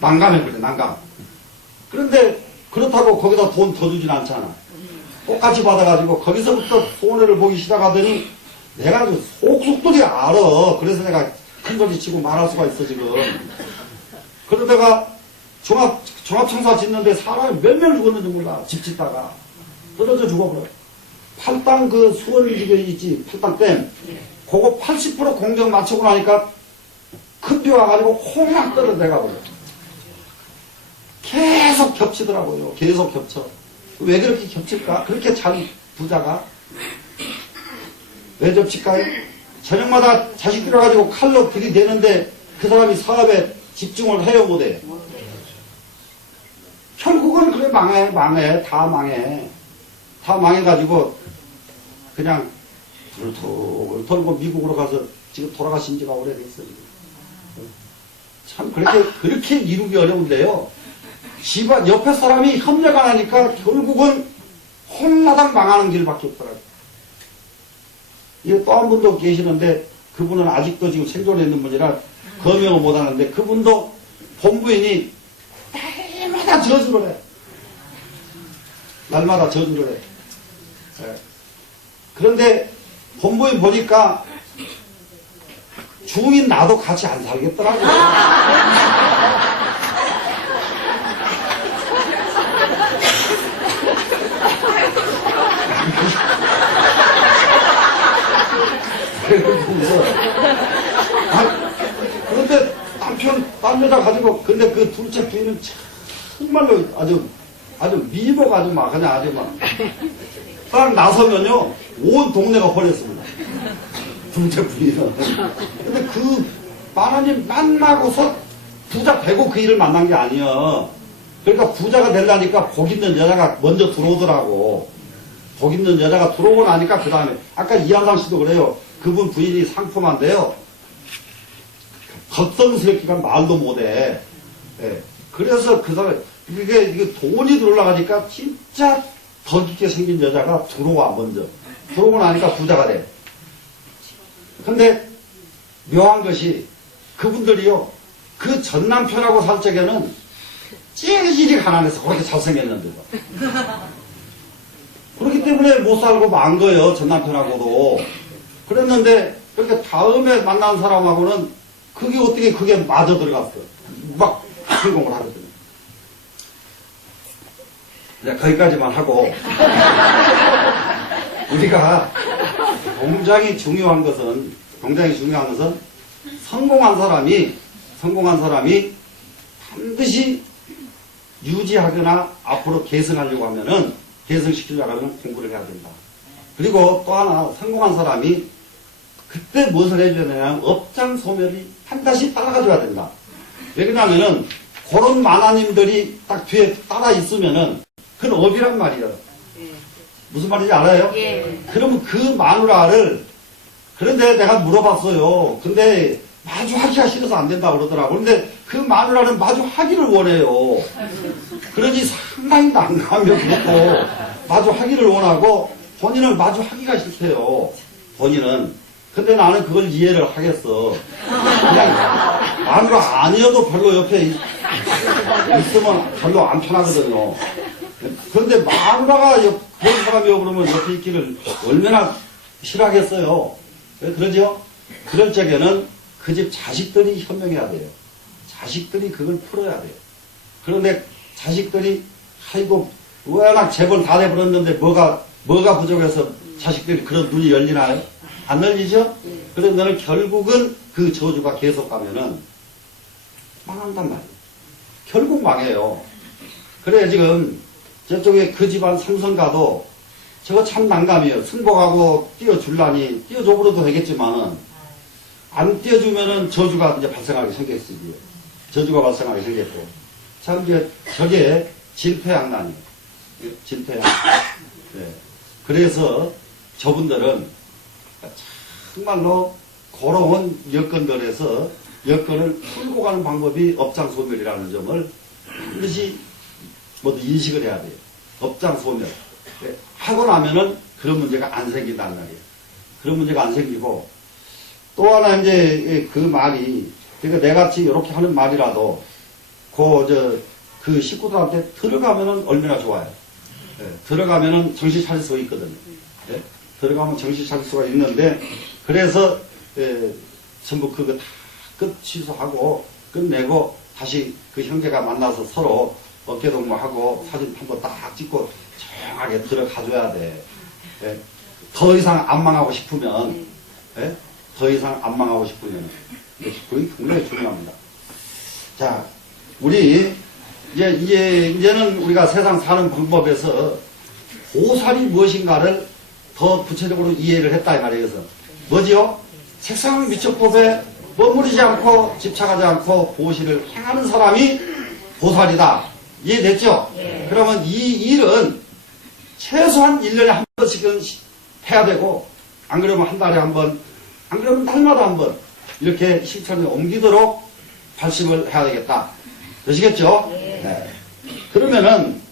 난감해버려요. 난감. 그런데 그렇다고 거기다 돈 더 주진 않잖아. 똑같이 받아가지고 거기서부터 손해를 보기 시작하더니 내가 아주 속속들이 알아. 그래서 내가 큰 소리 치고 말할 수가 있어 지금. 그러다가 종합청사 짓는데 사람이 몇 명 죽었는지 몰라. 집 짓다가 떨어져 죽어버려. 팔당 그 수원지게 있지, 팔당댐. 그거 80% 공정 맞추고 나니까 큰 비 와가지고 홍락 떨어져가 버려. 계속 겹치더라고요. 계속 겹쳐. 왜 그렇게 겹칠까? 그렇게 잘 부자가 왜 겹칠까요? 저녁마다 자식들 가지고 칼로 들이대는데 그 사람이 사업에 집중을 해요, 못해? 결국은 그래 망해. 다 망해가지고 그냥 불을 털고 미국으로 가서 지금 돌아가신 지가 오래됐어요. 참 그렇게 이루기 어려운데요. 집안 옆에 사람이 협력 안 하니까 결국은 혼나당 망하는 길밖에 없더라고요. 또 한 분도 계시는데 그분은 아직도 지금 생존해 있는 분이라 거명을 못 하는데 그분도 본부인이 날마다 저주를 해. 날마다 저주를 해. 그런데 본부인 보니까 중인 나도 같이 안 살겠더라고요. 그런데 딴 여자 가지고, 근데 그 둘째 부인은 정말로 아주 미모가 아주 막, 그냥 아주 막, 딱 나서면요, 온 동네가 버렸습니다. 둘째 부인은. 근데 그 만화님 만나고서 부자 되고 그 일을 만난 게 아니야. 그러니까 부자가 되려니까 복 있는 여자가 먼저 들어오더라고. 복 있는 여자가 들어오고 나니까 그 다음에, 아까 이한상 씨도 그래요. 그분 부인이 상품한데요. 겉성스럽기가 말도 못해. 예. 그래서 그 사람, 이게 돈이 들어올라가니까 진짜 더 깊게 생긴 여자가 들어와, 먼저. 들어오고 나니까 부자가 돼. 근데 묘한 것이 그분들이요, 그 전 남편하고 살 적에는 찌질이 가난해서 그렇게 잘생겼는데도. 그렇기 때문에 못 살고 만 거예요, 전 남편하고도. 그랬는데, 그렇게 다음에 만난 사람하고는 그게 어떻게 그게 맞아 들어갔어. 막 성공을 하거든요. 이제 거기까지만 하고. 우리가 굉장히 중요한 것은 성공한 사람이 반드시 유지하거나 앞으로 개성하려고 하면은, 개성시키려고 하면 공부를 해야 된다. 그리고 또 하나, 성공한 사람이 그때 무엇을 해줘야 되냐면 업장 소멸이 반드시 따라가줘야 된다. 왜 그러냐면은 그런 만화님들이 딱 뒤에 따라 있으면은 그건 업이란 말이에요. 무슨 말인지 알아요? 예. 그러면 그 마누라를, 그런데 내가 물어봤어요. 근데 마주하기가 싫어서 안 된다 그러더라고. 근데 그 마누라는 마주하기를 원해요. 그러니 상당히 난감하며 그렇고 마주하기를 원하고 본인은 마주하기가 싫대요. 본인은. 근데 나는 그걸 이해를 하겠어. 그냥 마누라 아니어도 별로 옆에 있으면 별로 안 편하거든요. 그런데 마누라가 그런 사람이요 그러면 옆에 있기를 얼마나 싫어하겠어요. 왜 그러죠? 그럴 적에는 그 집 자식들이 현명해야 돼요. 자식들이 그걸 풀어야 돼요. 그런데 자식들이 아이고 워낙 재벌 다 돼버렸는데 뭐가 부족해서 자식들이 그런 눈이 열리나요? 안 열리죠? 그러면 결국은 그 저주가 계속 가면은 망한단 말이에요. 결국 망해요. 그래 지금 저쪽에 그 집안 삼성가도 저거 참 난감해요. 승복하고 띄워줄라니 띄워줘버려도 되겠지만은 안 띄워주면은 저주가 이제 발생하게 생겼으지요. 저주가 발생하게 생겼고 참 이제 저게 진퇴양난이에요. 진퇴양난. 네. 그래서 저분들은 정말로 그런 여건들에서 여건을 풀고 가는 방법이 업장소멸이라는 점을 반드시 모두 인식을 해야 돼요. 업장소멸. 네. 하고 나면은 그런 문제가 안 생긴다는 말이에요. 그런 문제가 안 생기고 또 하나 이제 그 말이 그러니까 내같이 이렇게 하는 말이라도 그 식구들한테 들어가면은 얼마나 좋아요. 네. 들어가면은 정신 차릴 수가 있거든요. 네. 들어가면 정신 차릴 수가 있는데 그래서 전부 그거 다 끝 취소하고 끝내고 다시 그 형제가 만나서 서로 어깨동무하고 사진 한번 딱 찍고 조용하게 들어가줘야 돼. 예? 더 이상 안 망하고 싶으면, 예? 더 이상 안 망하고 싶으면, 그게 굉장히 중요합니다. 자, 우리, 이제는 우리가 세상 사는 방법에서 보살이 무엇인가를 더 구체적으로 이해를 했다, 이 말이에요. 그래서 뭐지요? 색상 미적법에 머무르지 않고 집착하지 않고 보시를 행하는 사람이 보살이다. 이해됐죠? 네. 그러면 이 일은 최소한 1년에 한 번씩은 해야 되고, 안 그러면 한 달에 한 번, 안 그러면 달마다 한 번, 이렇게 실천에 옮기도록 발심을 해야 되겠다. 되시겠죠? 네. 네. 그러면은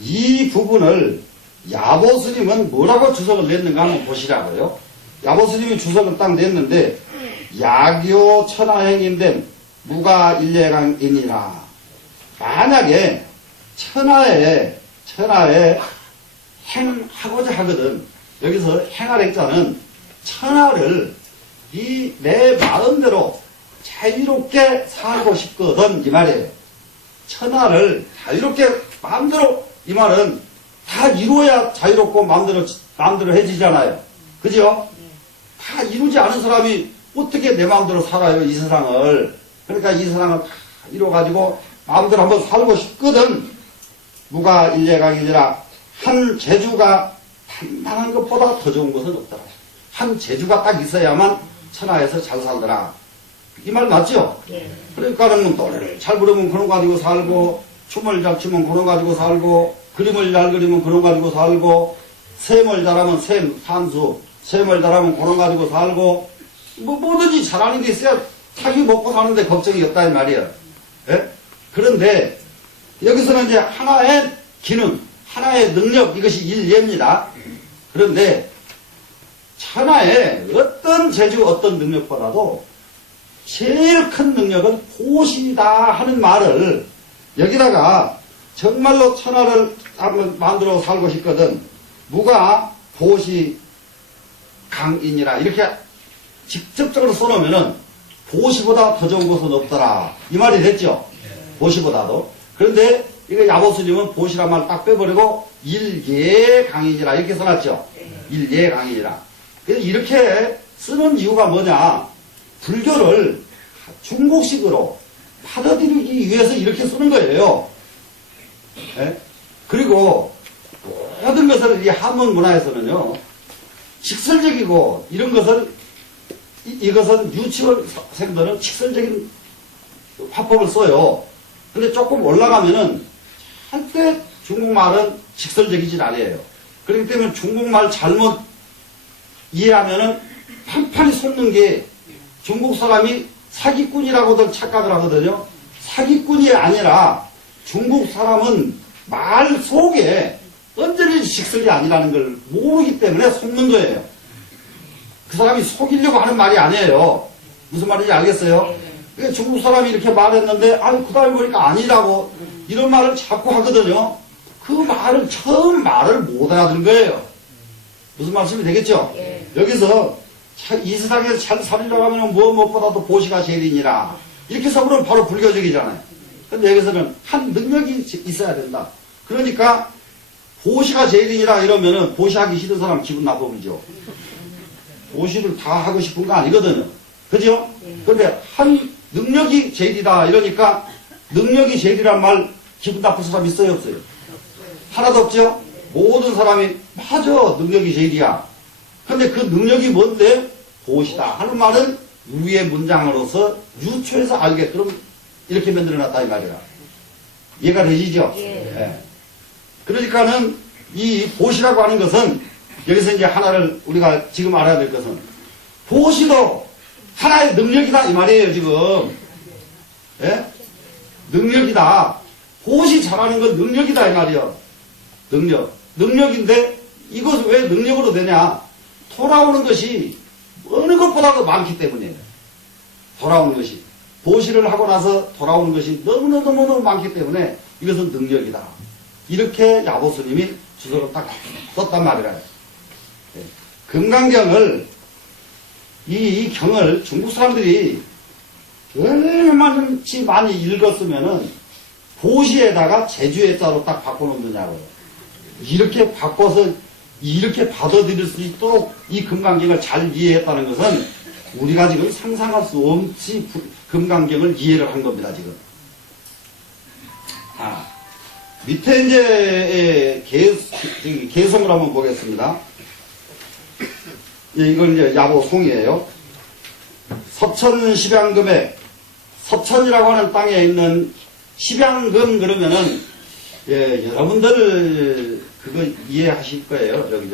이 부분을 야보 스님은 뭐라고 주석을 냈는가 한번 보시라고요. 야보 스님이 주석을 딱 냈는데, 야교 천하행인된 무가일례강이니라. 만약에 천하에 행하고자 하거든. 여기서 행할 행자는 천하를 내 마음대로 자유롭게 살고 싶거든 이 말이에요. 천하를 자유롭게 마음대로 이 말은 다 이루어야 자유롭고 마음대로 해지잖아요. 그죠? 다 이루지 않은 사람이 어떻게 내 마음대로 살아요 이 세상을. 그러니까 이 세상을 다 이루어가지고 마음대로 한번 살고 싶거든. 무가일례강이니라. 한 재주가 단단한 것보다 더 좋은 것은 없더라. 한 재주가 딱 있어야만 천하에서 잘 살더라. 이 말 맞죠? 예. 그러니까는 노래를 잘 부르면 그런 거 가지고 살고, 춤을 잘 추면 그런 거 가지고 살고, 그림을 잘 그리면 그런 거 가지고 살고, 셈을 잘하면 산수, 셈을 잘하면 그런 거 가지고 살고, 뭐든지 잘하는 게 있어야 자기 먹고 사는데 걱정이 없다 이 말이에요. 예? 그런데 여기서는 이제 하나의 기능, 하나의 능력, 이것이 일예입니다. 그런데 천하의 어떤 재주, 어떤 능력보다도 제일 큰 능력은 보시다 하는 말을 여기다가 정말로 천하를 한번 만들어 살고 싶거든. 무가 보시 강인이라 이렇게 직접적으로 써놓으면은 보시보다 더 좋은 것은 없더라. 이 말이 됐죠? 보시보다도. 그런데 이거 야보스님은 보시란 말 딱 빼버리고 일예강인이라 이렇게 써놨죠? 일예강인이라. 그래서 이렇게 쓰는 이유가 뭐냐? 불교를 중국식으로 받아들이기 위해서 이렇게 쓰는 거예요. 네? 그리고 모든 것을 이 한문 문화에서는요, 직설적이고 이런 것을 이것은 유치원생들은 직설적인 화법을 써요. 근데 조금 올라가면은 절대 중국말은 직설적이진 않아요. 그렇기 때문에 중국말 잘못 이해하면은 판판이 속는 게 중국 사람이 사기꾼이라고들 착각을 하거든요. 사기꾼이 아니라 중국 사람은 말 속에 언제든지 직설이 아니라는 걸 모르기 때문에 속는 거예요. 그 사람이 속이려고 하는 말이 아니에요. 무슨 말인지 알겠어요? 그러니까 중국 사람이 이렇게 말했는데, 그 다음에 보니까 아니라고, 이런 말을 자꾸 하거든요. 그 말을, 처음 말을 못 알아듣는 거예요. 무슨 말씀이 되겠죠? 여기서, 이 세상에서 잘 살으려고 하면 무엇보다도 보시가 제일이니라. 이렇게 써보면 바로 불교적이잖아요. 근데 여기서는 한 능력이 있어야 된다. 그러니까 보시가 제일이라 이러면은 보시하기 싫은 사람 기분 나쁘죠. 보시를 다 하고 싶은 거 아니거든요. 그죠? 근데 한 능력이 제일이다 이러니까 능력이 제일이란 말 기분 나쁠 사람 있어요 없어요? 하나도 없죠? 모든 사람이 맞아 능력이 제일이야. 근데 그 능력이 뭔데? 보시다 하는 말은 위의 문장으로서 유초해서 알게끔 이렇게 만들어놨다 이 말이야. 이해가 되시죠? 예. 그러니까는 이 보시라고 하는 것은 여기서 이제 하나를 우리가 지금 알아야 될 것은 보시도 하나의 능력이다 이 말이에요 지금. 예? 능력이다. 보시 잘하는 건 능력이다 이 말이에요. 능력인데 이것을 왜 능력으로 되냐? 돌아오는 것이 어느 것보다도 많기 때문이에요. 돌아오는 것이. 보시를 하고 나서 돌아오는 것이 너무너무 많기 때문에 이것은 능력이다. 이렇게 야보스님이 주석을 딱 썼단 말이라요. 네. 금강경을 이 경을 중국 사람들이 얼마만치 많이 읽었으면은 보시에다가 제주의 자로 딱 바꿔놓느냐고요. 이렇게 바꿔서 이렇게 받아들일 수 있도록 이 금강경을 잘 이해했다는 것은 우리가 지금 상상할 수 없이 금강경을 이해를 한 겁니다, 지금. 밑에 이제 개성을 한번 보겠습니다. 이건 이제 야보송이에요. 서천 십양금에 서천이라고 하는 땅에 있는 십양금 그러면은 여러분들 그거 이해하실 거예요. 저기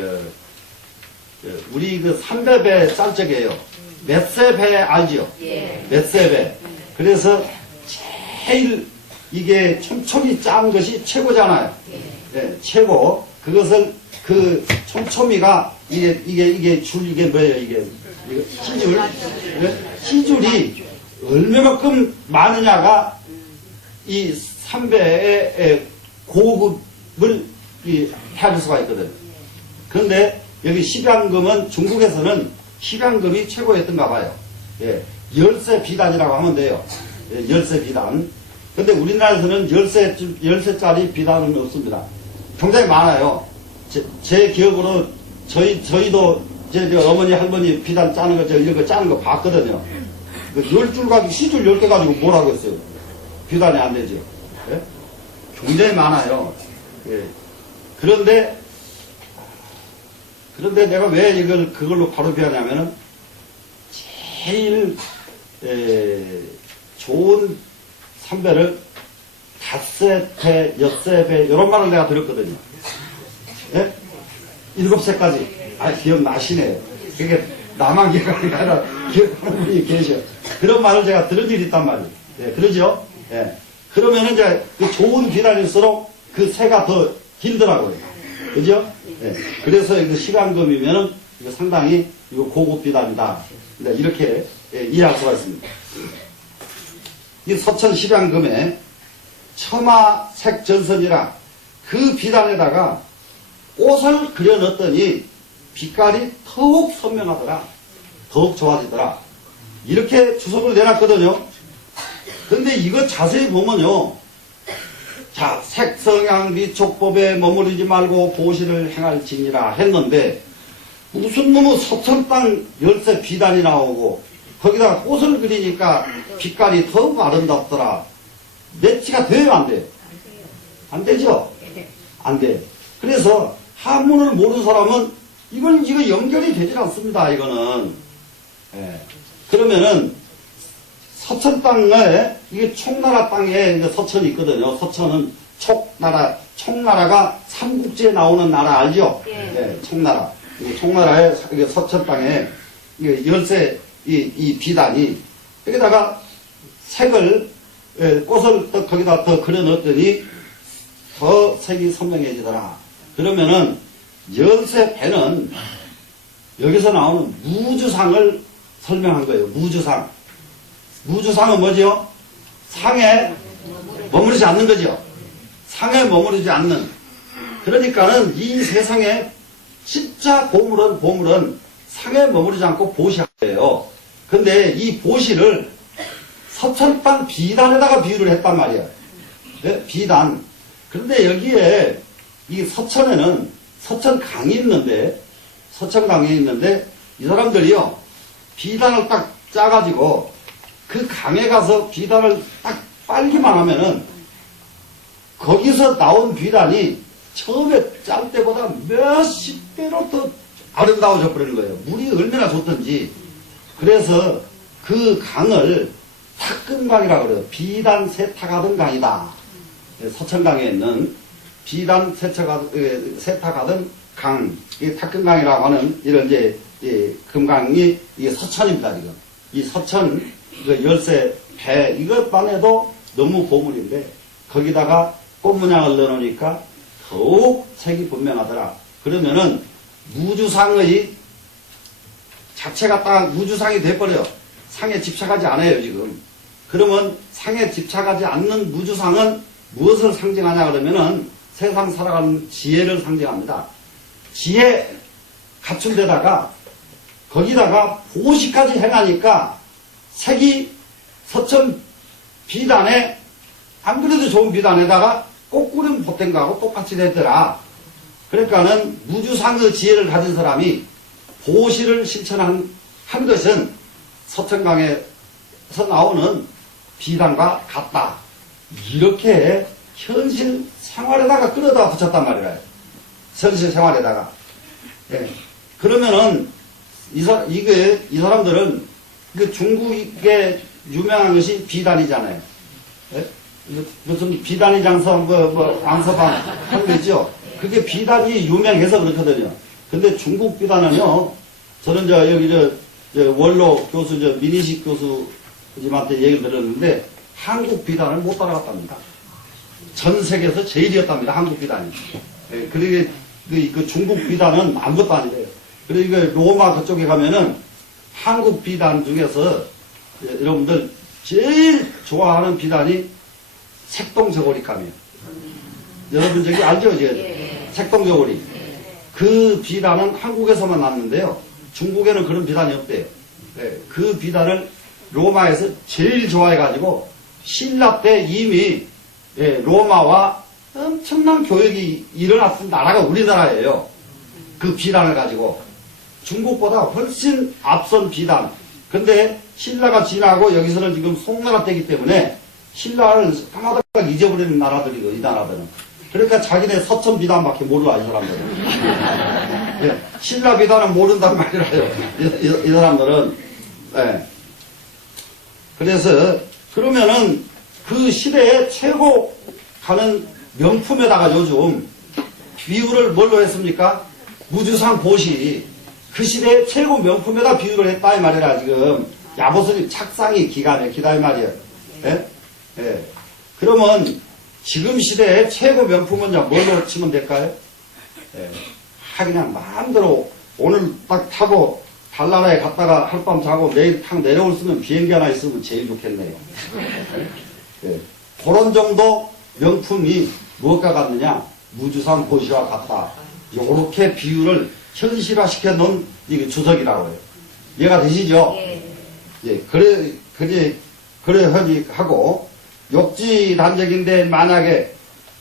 우리 그 삼배배 짤적이에요. 맷세배 알죠? 예. 맷세배. 그래서 제일 이게 촘촘히 짠 것이 최고잖아요. 예, 최고. 그것을 그 촘촘이가 이게 줄 이게 뭐예요? 이게 시줄. 시줄이 얼마만큼 많으냐가 이 삼배의 고급을 해야 할 수가 있거든. 그런데 여기 십양금은 중국에서는 십양금이 최고였던가 봐요. 예, 열세 비단이라고 하면 돼요. 예, 열세 비단. 근데 우리나라에서는 열세짜리 비단은 없습니다. 굉장히 많아요. 제 기억으로 저희도 제 어머니 할머니 비단 짜는 거 이런 거 짜는 거 봤거든요. 그 10줄 가지고 시줄 10개 가지고 뭐라고 했어요. 비단이 안 되죠. 예? 굉장히 많아요. 예. 그런데 내가 왜 그걸로 바로 비하냐면은 제일 좋은 삼배를 닷세배, 엿세배 이런 말을 내가 들었거든요. 예? 7세까지. 기억나시네요. 그게 나만 기억하는 게 아니라 기억하는 분이 계셔. 그런 말을 제가 들은 일이 있단 말이에요. 예, 그러죠? 예. 그러면은 이제 그 좋은 비단일수록 그 새가 더 길더라고요. 그죠? 예. 그래서 이거 시간금이면은 이거 상당히 이거 고급 비단이다. 이렇게 이해할 수가 있습니다. 이 서천 십양금에 처마색 전선이라 그 비단에다가 꽃을 그려 넣었더니 빛깔이 더욱 선명하더라. 더욱 좋아지더라. 이렇게 주석을 내놨거든요. 근데 이거 자세히 보면요. 자, 색성향 미촉법에 머무르지 말고 보시를 행할지니라 했는데 무슨 놈의 서천 땅 열세 비단이 나오고 거기다가 꽃을 그리니까 빛깔이 더욱 아름답더라. 매치가 돼요, 안 돼요? 안 되죠? 안 돼. 그래서 한문을 모르는 사람은 이거 연결이 되질 않습니다, 이거는. 예. 그러면은 서천 땅에 이게 총나라 땅에 서천이 있거든요. 서천은 총나라가 삼국지에 나오는 나라 알죠? 예, 총나라. 총나라의 서천 땅에 열세 이 비단이 여기다가 색을 꽃을 거기다 더 그려 넣었더니 더 색이 선명해지더라. 그러면은 열세 배는 여기서 나오는 무주상을 설명한 거예요. 무주상. 무주상은 뭐죠? 상에 머무르지 않는 거죠. 상에 머무르지 않는. 그러니까는 이 세상에 진짜 보물은 상에 머무르지 않고 보시하예요. 근데 이 보시를 서천 땅 비단에다가 비유를 했단 말이야. 네? 비단. 그런데 여기에 이 서천에는 서천강이 있는데 이 사람들이요 비단을 딱 짜가지고 그 강에 가서 비단을 딱 빨기만 하면은 거기서 나온 비단이 처음에 짤 때보다 몇십 배로 더 아름다워져 버리는 거예요. 물이 얼마나 좋든지. 그래서 그 강을 탁금강이라고 그래요. 비단 세탁하던 강이다. 서천강에 있는 비단 세탁하던 강, 이 탁금강이라고 하는 이런 이제 금강이 이게 서천입니다. 지금 이 서천 그 열쇠 배 이것만 해도 너무 보물인데 거기다가 꽃문양을 넣어놓으니까 더욱 색이 분명하더라. 그러면은 무주상의 자체가 딱 무주상이 돼버려. 상에 집착하지 않아요 지금. 그러면 상에 집착하지 않는 무주상은 무엇을 상징하냐 그러면은 세상 살아가는 지혜를 상징합니다. 지혜 갖춘 데다가 거기다가 보시까지 행하니까 색이 서천 비단에 안 그래도 좋은 비단에다가 꽃구름 보탠 거하고 똑같이 됐더라. 그러니까는 무주상의 지혜를 가진 사람이 보시를 실천한 것은 서천강에서 나오는 비단과 같다. 이렇게 현실 생활에다가 끌어다 붙였단 말이에요. 현실 생활에다가. 예. 그러면은 이 사람들은 그 중국에 유명한 것이 비단이잖아요. 예? 무슨 비단이 장서 왕서방 하는 거 있죠. 그게 비단이 유명해서 그렇거든요. 근데 중국 비단은요, 저는 여기 원로 교수, 민희식 교수님한테 얘기를 들었는데, 한국 비단을 못 따라갔답니다. 전 세계에서 제일이었답니다, 한국 비단이. 예, 그리고 그 중국 비단은 아무것도 아니래요. 그리고 로마 그쪽에 가면은 한국 비단 중에서 여러분들 제일 좋아하는 비단이 색동저고리감이에요. 여러분 저기 알죠? 색동저고리. 그 비단은 한국에서만 났는데요. 중국에는 그런 비단이 없대요. 네, 그 비단을 로마에서 제일 좋아해가지고 신라 때 이미 로마와 엄청난 교역이 일어났던 나라가 우리나라예요. 그 비단을 가지고. 중국보다 훨씬 앞선 비단. 근데 신라가 지나고 여기서는 지금 송나라 때이기 때문에 신라를 까마득하게 잊어버리는 나라들이고, 이 나라들은. 그러니까 자기네 서천 비단밖에 몰라, 이 사람들은. 예, 신라 비단은 모른단 말이라요. 이 사람들은. 예. 그래서, 그러면은 그 시대에 최고 가는 명품에다가 요즘 비유를 뭘로 했습니까? 무주상 보시. 그 시대의 최고 명품에다 비유를 했다, 이 말이라, 지금. 야보스님 착상이 기가 막히다, 이 말이에요. 예? 예. 그러면 지금 시대의 최고 명품은 뭘로 치면 될까요? 예. 그냥 마음대로 오늘 딱 타고 달나라에 갔다가 하룻밤 자고 내일 탁 내려올 수 있는 비행기 하나 있으면 제일 좋겠네요. 예. 그런 정도 명품이 무엇과 같느냐? 무주상 보시와 같다. 요렇게 비유를 현실화시켜 놓은 이게 주석이라고 해요. 이해가 되시죠? 예. 그래 하고, 욕지단적인데 만약에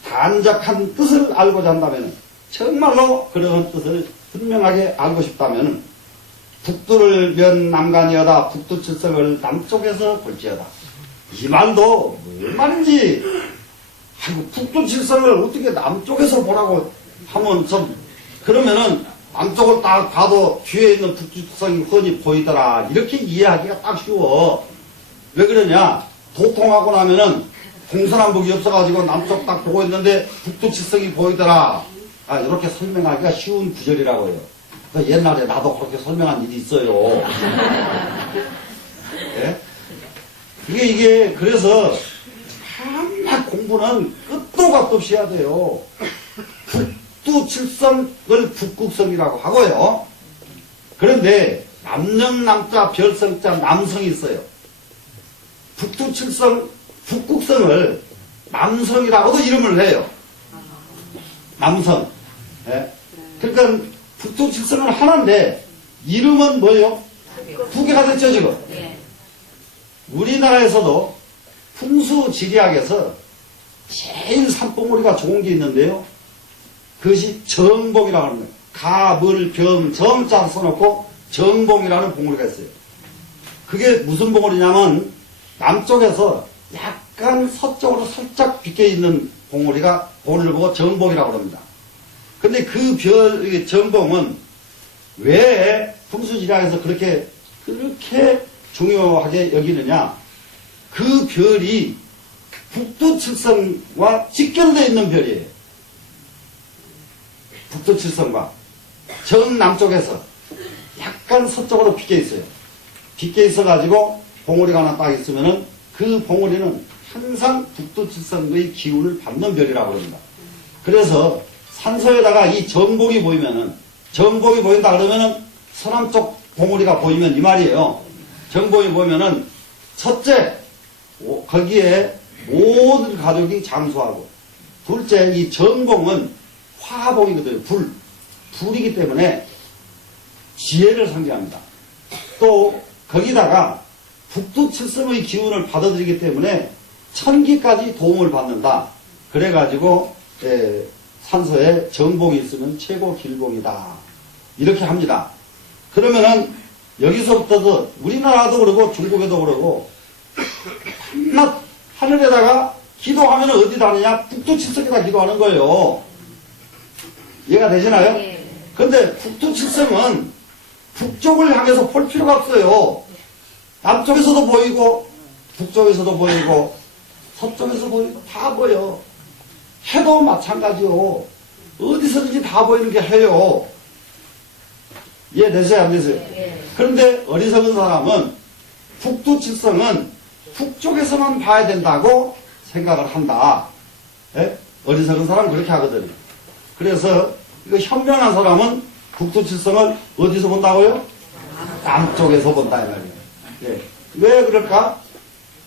단적한 뜻을 알고자 한다면, 정말로 그런 뜻을 분명하게 알고 싶다면, 북두를 면 남간이여다, 북두칠성을 남쪽에서 볼지어다. 이 말도 뭘 말인지, 북두칠성을 어떻게 남쪽에서 보라고 하면 그러면은 남쪽을 딱 봐도 뒤에 있는 북두칠성이 훤히 보이더라. 이렇게 이해하기가 딱 쉬워. 왜 그러냐? 도통하고 나면은 동서남북이 없어가지고 남쪽 딱 보고 있는데 북두칠성이 보이더라. 이렇게 설명하기가 쉬운 구절이라고 해요. 옛날에 나도 그렇게 설명한 일이 있어요. 예? 이게, 그래서, 정말 공부는 끝도 값도 없이 해야 돼요. 북두칠성을 북극성이라고 하고요. 그런데, 남령남자 별성자 남성이 있어요. 북두칠성, 북극성을 남성이라고도 이름을 해요. 남성. 예? 그러니까, 북두칠성은 하나인데, 이름은 뭐예요? 두 개가 됐죠, 지금? 우리나라에서도 풍수지리학에서 제일 산봉우리가 좋은 게 있는데요. 그것이 정봉이라고 하는 거예요. 가, 물, 병, 정자 써놓고 정봉이라는 봉우리가 있어요. 그게 무슨 봉우리냐면 남쪽에서 약간 서쪽으로 살짝 비껴 있는 봉우리를 보고 정봉이라고 합니다. 근데 그 정봉은 왜 풍수지리학에서 그렇게 중요하게 여기느냐? 그 별이 북두칠성과 직결되어 있는 별이에요. 북두칠성과 정남쪽에서 약간 서쪽으로 비껴 있어요. 비껴 있어가지고 봉우리가 하나 딱 있으면은 그 봉우리는 항상 북두칠성의 기운을 받는 별이라고 합니다. 그래서 산서에다가 이 정봉이 보이면은, 정봉이 보인다 그러면은 서남쪽 봉우리가 보이면 이 말이에요. 정봉이 보이면은 첫째, 거기에 모든 가족이 장수하고, 둘째, 이 정봉은 화봉이거든요. 불이기 때문에 지혜를 상징합니다. 또 거기다가 북두칠성의 기운을 받아들이기 때문에 천기까지 도움을 받는다. 그래가지고 산서에 정봉이 있으면 최고 길봉이다. 이렇게 합니다. 그러면은 여기서부터도 우리나라도 그러고 중국에도 그러고 한낮 하늘에다가 기도하면 어디 다니냐? 북두칠성에다 기도하는 거예요. 이해가 되시나요? 네. 그런데 북두칠성은 북쪽을 향해서 볼 필요가 없어요. 남쪽에서도 보이고 북쪽에서도 보이고 서쪽에서 보이고 다 보여. 해도 마찬가지요. 어디서든지 다 보이는 게 해요. 이해되세요? 안 되세요? 네. 그런데 어리석은 사람은 북두칠성은 북쪽에서만 봐야 된다고 생각을 한다. 예? 어리석은 사람은 그렇게 하거든요. 그래서 이거 현명한 사람은 북두칠성을 어디서 본다고요? 남쪽에서 본다 이 말이에요. 예. 왜 그럴까?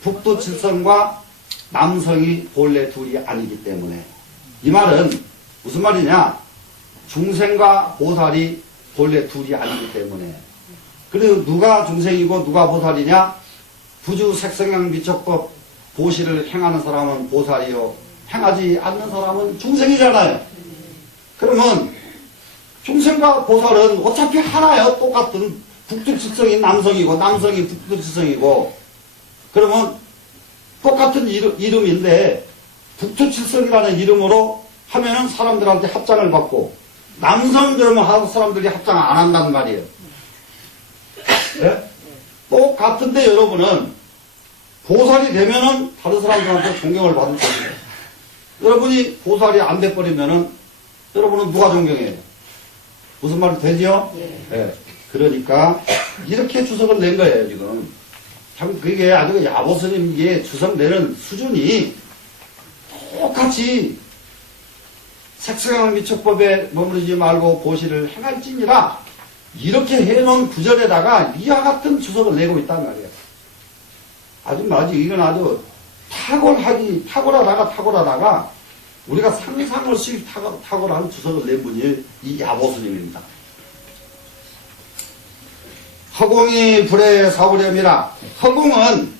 북두칠성과 남성이 본래 둘이 아니기 때문에. 이 말은 무슨 말이냐? 중생과 보살이 본래 둘이 아니기 때문에. 그리고 누가 중생이고 누가 보살이냐? 부주 색성양 미척법 보시를 행하는 사람은 보살이요, 행하지 않는 사람은 중생이잖아요. 그러면 중생과 보살은 어차피 하나예요. 똑같은 북두칠성이 남성이고 남성이 북두칠성이고. 그러면 똑같은 이름인데 북두칠성이라는 이름으로 하면은 사람들한테 합장을 받고, 남성 그러면 사람들이 합장 안 한단 말이에요. 네? 똑같은데 여러분은 보살이 되면은 다른 사람들한테 존경을 받을 겁니다. 여러분이 보살이 안 돼버리면은 여러분은 누가 존경해요? 무슨 말이 되지요? 네. 그러니까 이렇게 주석을 낸 거예요 지금. 참 그게 아주 야보스님 이게 주석 내는 수준이 똑같이 색성양 미척법에 머무르지 말고 보시를 행할지니라 이렇게 해놓은 구절에다가 이와 같은 주석을 내고 있단 말이에요. 아주 이건 아주 탁월하다가 우리가 상상할 수 있는 탁월한 주석을 낸 분이 이 야보스님입니다. 허공이 불에 사오렴이라. 허공은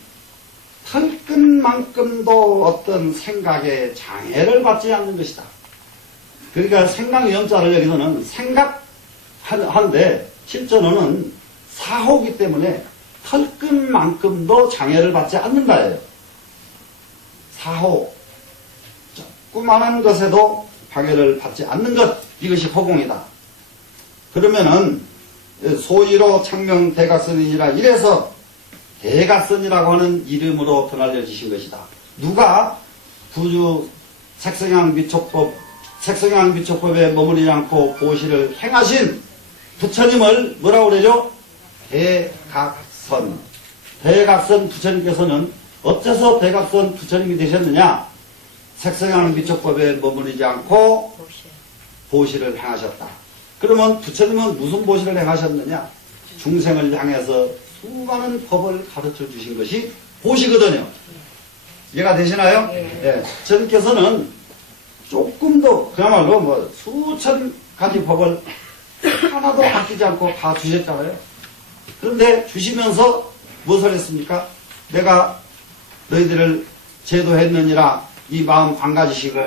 털끝만큼도 어떤 생각에 장애를 받지 않는 것이다. 그러니까 생각연자를 여기서는 생각하는데 실전어는 사호기 때문에 털끝만큼도 장애를 받지 않는다예요. 사호. 조그마한 것에도 방해를 받지 않는 것, 이것이 허공이다. 그러면은 소위로 창명 대각선이니라 이래서 대각선이라고 하는 이름으로 드날려지신 것이다. 누가 부주 색성양 미촉법에 머무르지 않고 보시를 행하신 부처님을 뭐라고 그러죠? 대각선. 대각선 부처님께서는 어째서 대각선 부처님이 되셨느냐? 색성양 미촉법에 머무르지 않고 보시를 행하셨다. 그러면 부처님은 무슨 보시를 행하셨느냐? 중생을 향해서 수많은 법을 가르쳐 주신 것이 보시거든요. 이해가 되시나요? 네. 부처님께서는 조금 더 그야말로 뭐 수천 가지 법을 하나도 아끼지 않고 다 주셨잖아요. 그런데 주시면서 무엇을 했습니까? 내가 너희들을 제도했느니라 이 마음 안 가지시고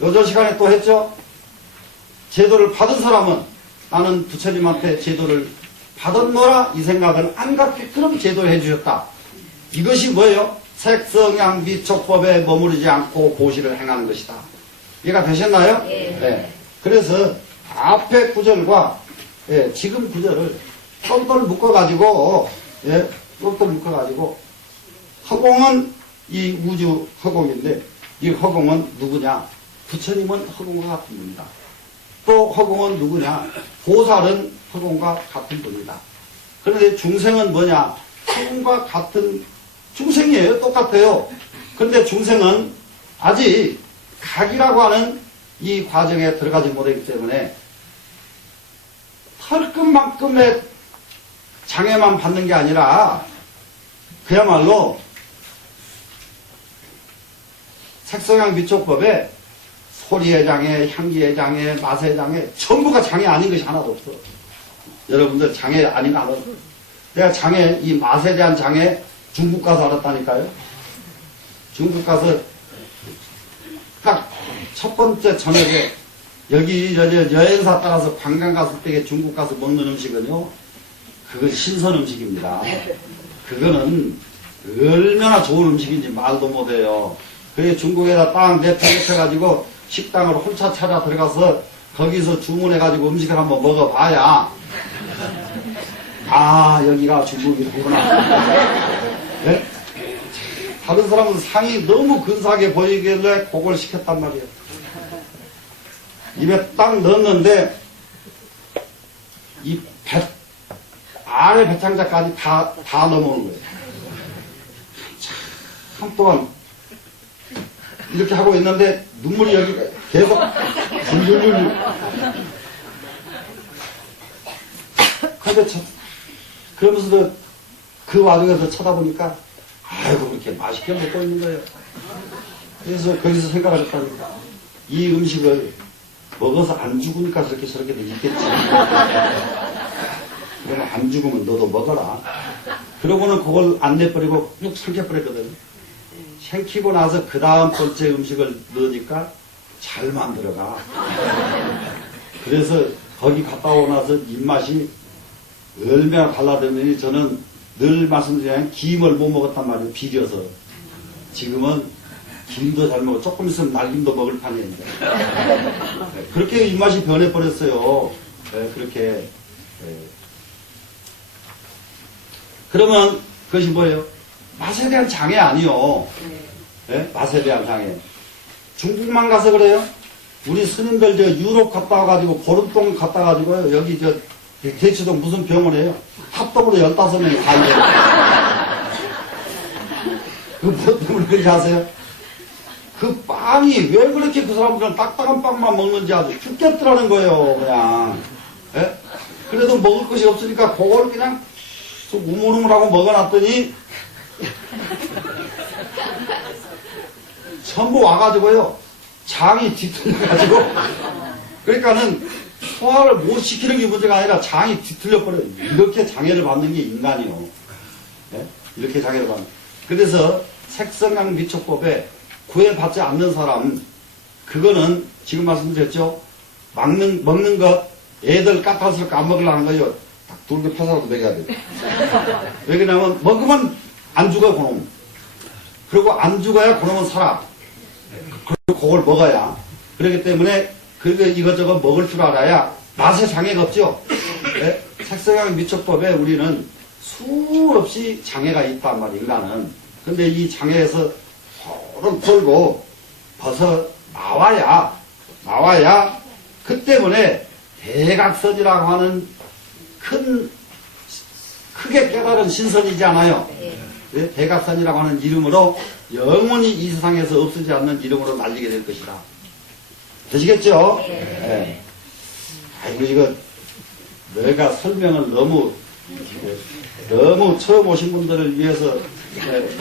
요절 시간에 또 했죠. 제도를 받은 사람은 나는 부처님한테 제도를 받았노라 이 생각을 안 갖게끔 제도를 해주셨다. 이것이 뭐예요? 색성양 미촉법에 머무르지 않고 보시를 행하는 것이다. 이해가 되셨나요? 네. 그래서 앞에 구절과 지금 구절을 똘똘 묶어가지고 똘똘 묶어가지고 허공은 이 우주 허공인데 이 허공은 누구냐? 부처님은 허공과 같은 분이다. 또 허공은 누구냐? 보살은 허공과 같은 분이다. 그런데 중생은 뭐냐? 허공과 같은 중생이에요. 똑같아요. 그런데 중생은 아직 각이라고 하는 이 과정에 들어가지 못했기 때문에 털끝만큼의 장애만 받는 게 아니라 그야말로 색성향 미촉법에 소리의 장애, 향기의 장애, 맛의 장애 전부가 장애 아닌 것이 하나도 없어. 여러분들 장애 아닌 거 알아요? 내가 장애, 이 맛에 대한 장애 중국 가서 알았다니까요. 중국 가서 딱 첫 번째 저녁에 여기 여행사 따라서 관광 갔을 때 중국 가서 먹는 음식은요, 그건 신선 음식입니다. 그거는 얼마나 좋은 음식인지 말도 못해요. 그래 중국에다 딱 내팽개쳐가지고 식당을 홀차 찾아 들어가서 거기서 주문해가지고 음식을 한번 먹어봐야 아 여기가 중국이구나. 네? 다른 사람은 상이 너무 근사하게 보이길래 그걸 시켰단 말이에요. 입에 딱 넣었는데 이 아래 배창자까지 다 넘어오는 거예요. 참 동안 이렇게 하고 있는데 눈물이 여기 계속 줄줄줄. 근데 그러면서도 그 와중에서 쳐다보니까 아이고 그렇게 맛있게 먹고 있는 거예요. 그래서 거기서 생각을 했다니까 이 음식을 먹어서 안 죽으니까 저렇게 있겠지. 그러면 안 죽으면 너도 먹어라. 그러고는 그걸 안 내버리고 쭉 삼켜버렸거든. 생키고 나서 그 다음 번째 음식을 넣으니까 잘 만들어가. 그래서 거기 갔다 오고 나서 입맛이 얼마나 달라졌느니 저는 늘 말씀드리면 김을 못 먹었단 말이에요. 비려서. 지금은 김도 잘 먹어. 조금 있으면 날김도 먹을 판이에요. 그렇게 입맛이 변해버렸어요. 그렇게. 그러면 그것이 뭐예요? 맛에 대한 장애 아니요. 맛에 대한 장애. 중국만 가서 그래요? 우리 스님들 유럽 갔다 와가지고 보름동 갔다 와가지고 여기 대치동 무슨 병원이에요? 합동으로 15명이 다 있어요. 그 뭐 때문에 그렇게 하세요? 그 빵이 왜 그렇게 그 사람들은 딱딱한 빵만 먹는지 아주 죽겠더라는 거예요, 그냥. 그래도 먹을 것이 없으니까 그걸 그냥 우물우물하고 먹어놨더니 전부 와가지고요, 장이 뒤틀려가지고, 그러니까는 소화를 못 시키는 게 문제가 아니라 장이 뒤틀려버려요. 이렇게 장애를 받는 게 인간이요. 이렇게 장애를 받는. 그래서 색성향 미촉법에 구애받지 않는 사람, 그거는 지금 말씀드렸죠? 먹는 것, 애들 까탈스럽게 안 먹으려는 거요. 딱 둘게 펴서라도 먹여야 돼. 왜 그러냐면, 먹으면 안 죽어, 그놈. 그리고 안 죽어야 그놈은 살아. 그리고 그걸 먹어야. 그렇기 때문에, 이것저것 먹을 줄 알아야 맛에 장애가 없죠? 색성향 미촉법에 우리는 수없이 장애가 있단 말이에요, 인간은. 근데 이 장애에서 소름 털고 벗어 나와야 그 때문에 대각선이라고 하는 크게 깨달은 신선이지 않아요. 대각선이라고 하는 이름으로 영원히 이 세상에서 없어지지 않는 이름으로 날리게 될 것이다. 되시겠죠? 네. 아이고, 이거, 내가 설명을 너무 처음 오신 분들을 위해서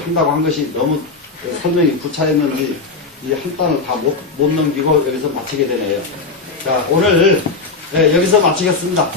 한다고 한 것이 너무 설명이 구차했는지 이 한 단을 다 못 넘기고 여기서 마치게 되네요. 자, 오늘 여기서 마치겠습니다.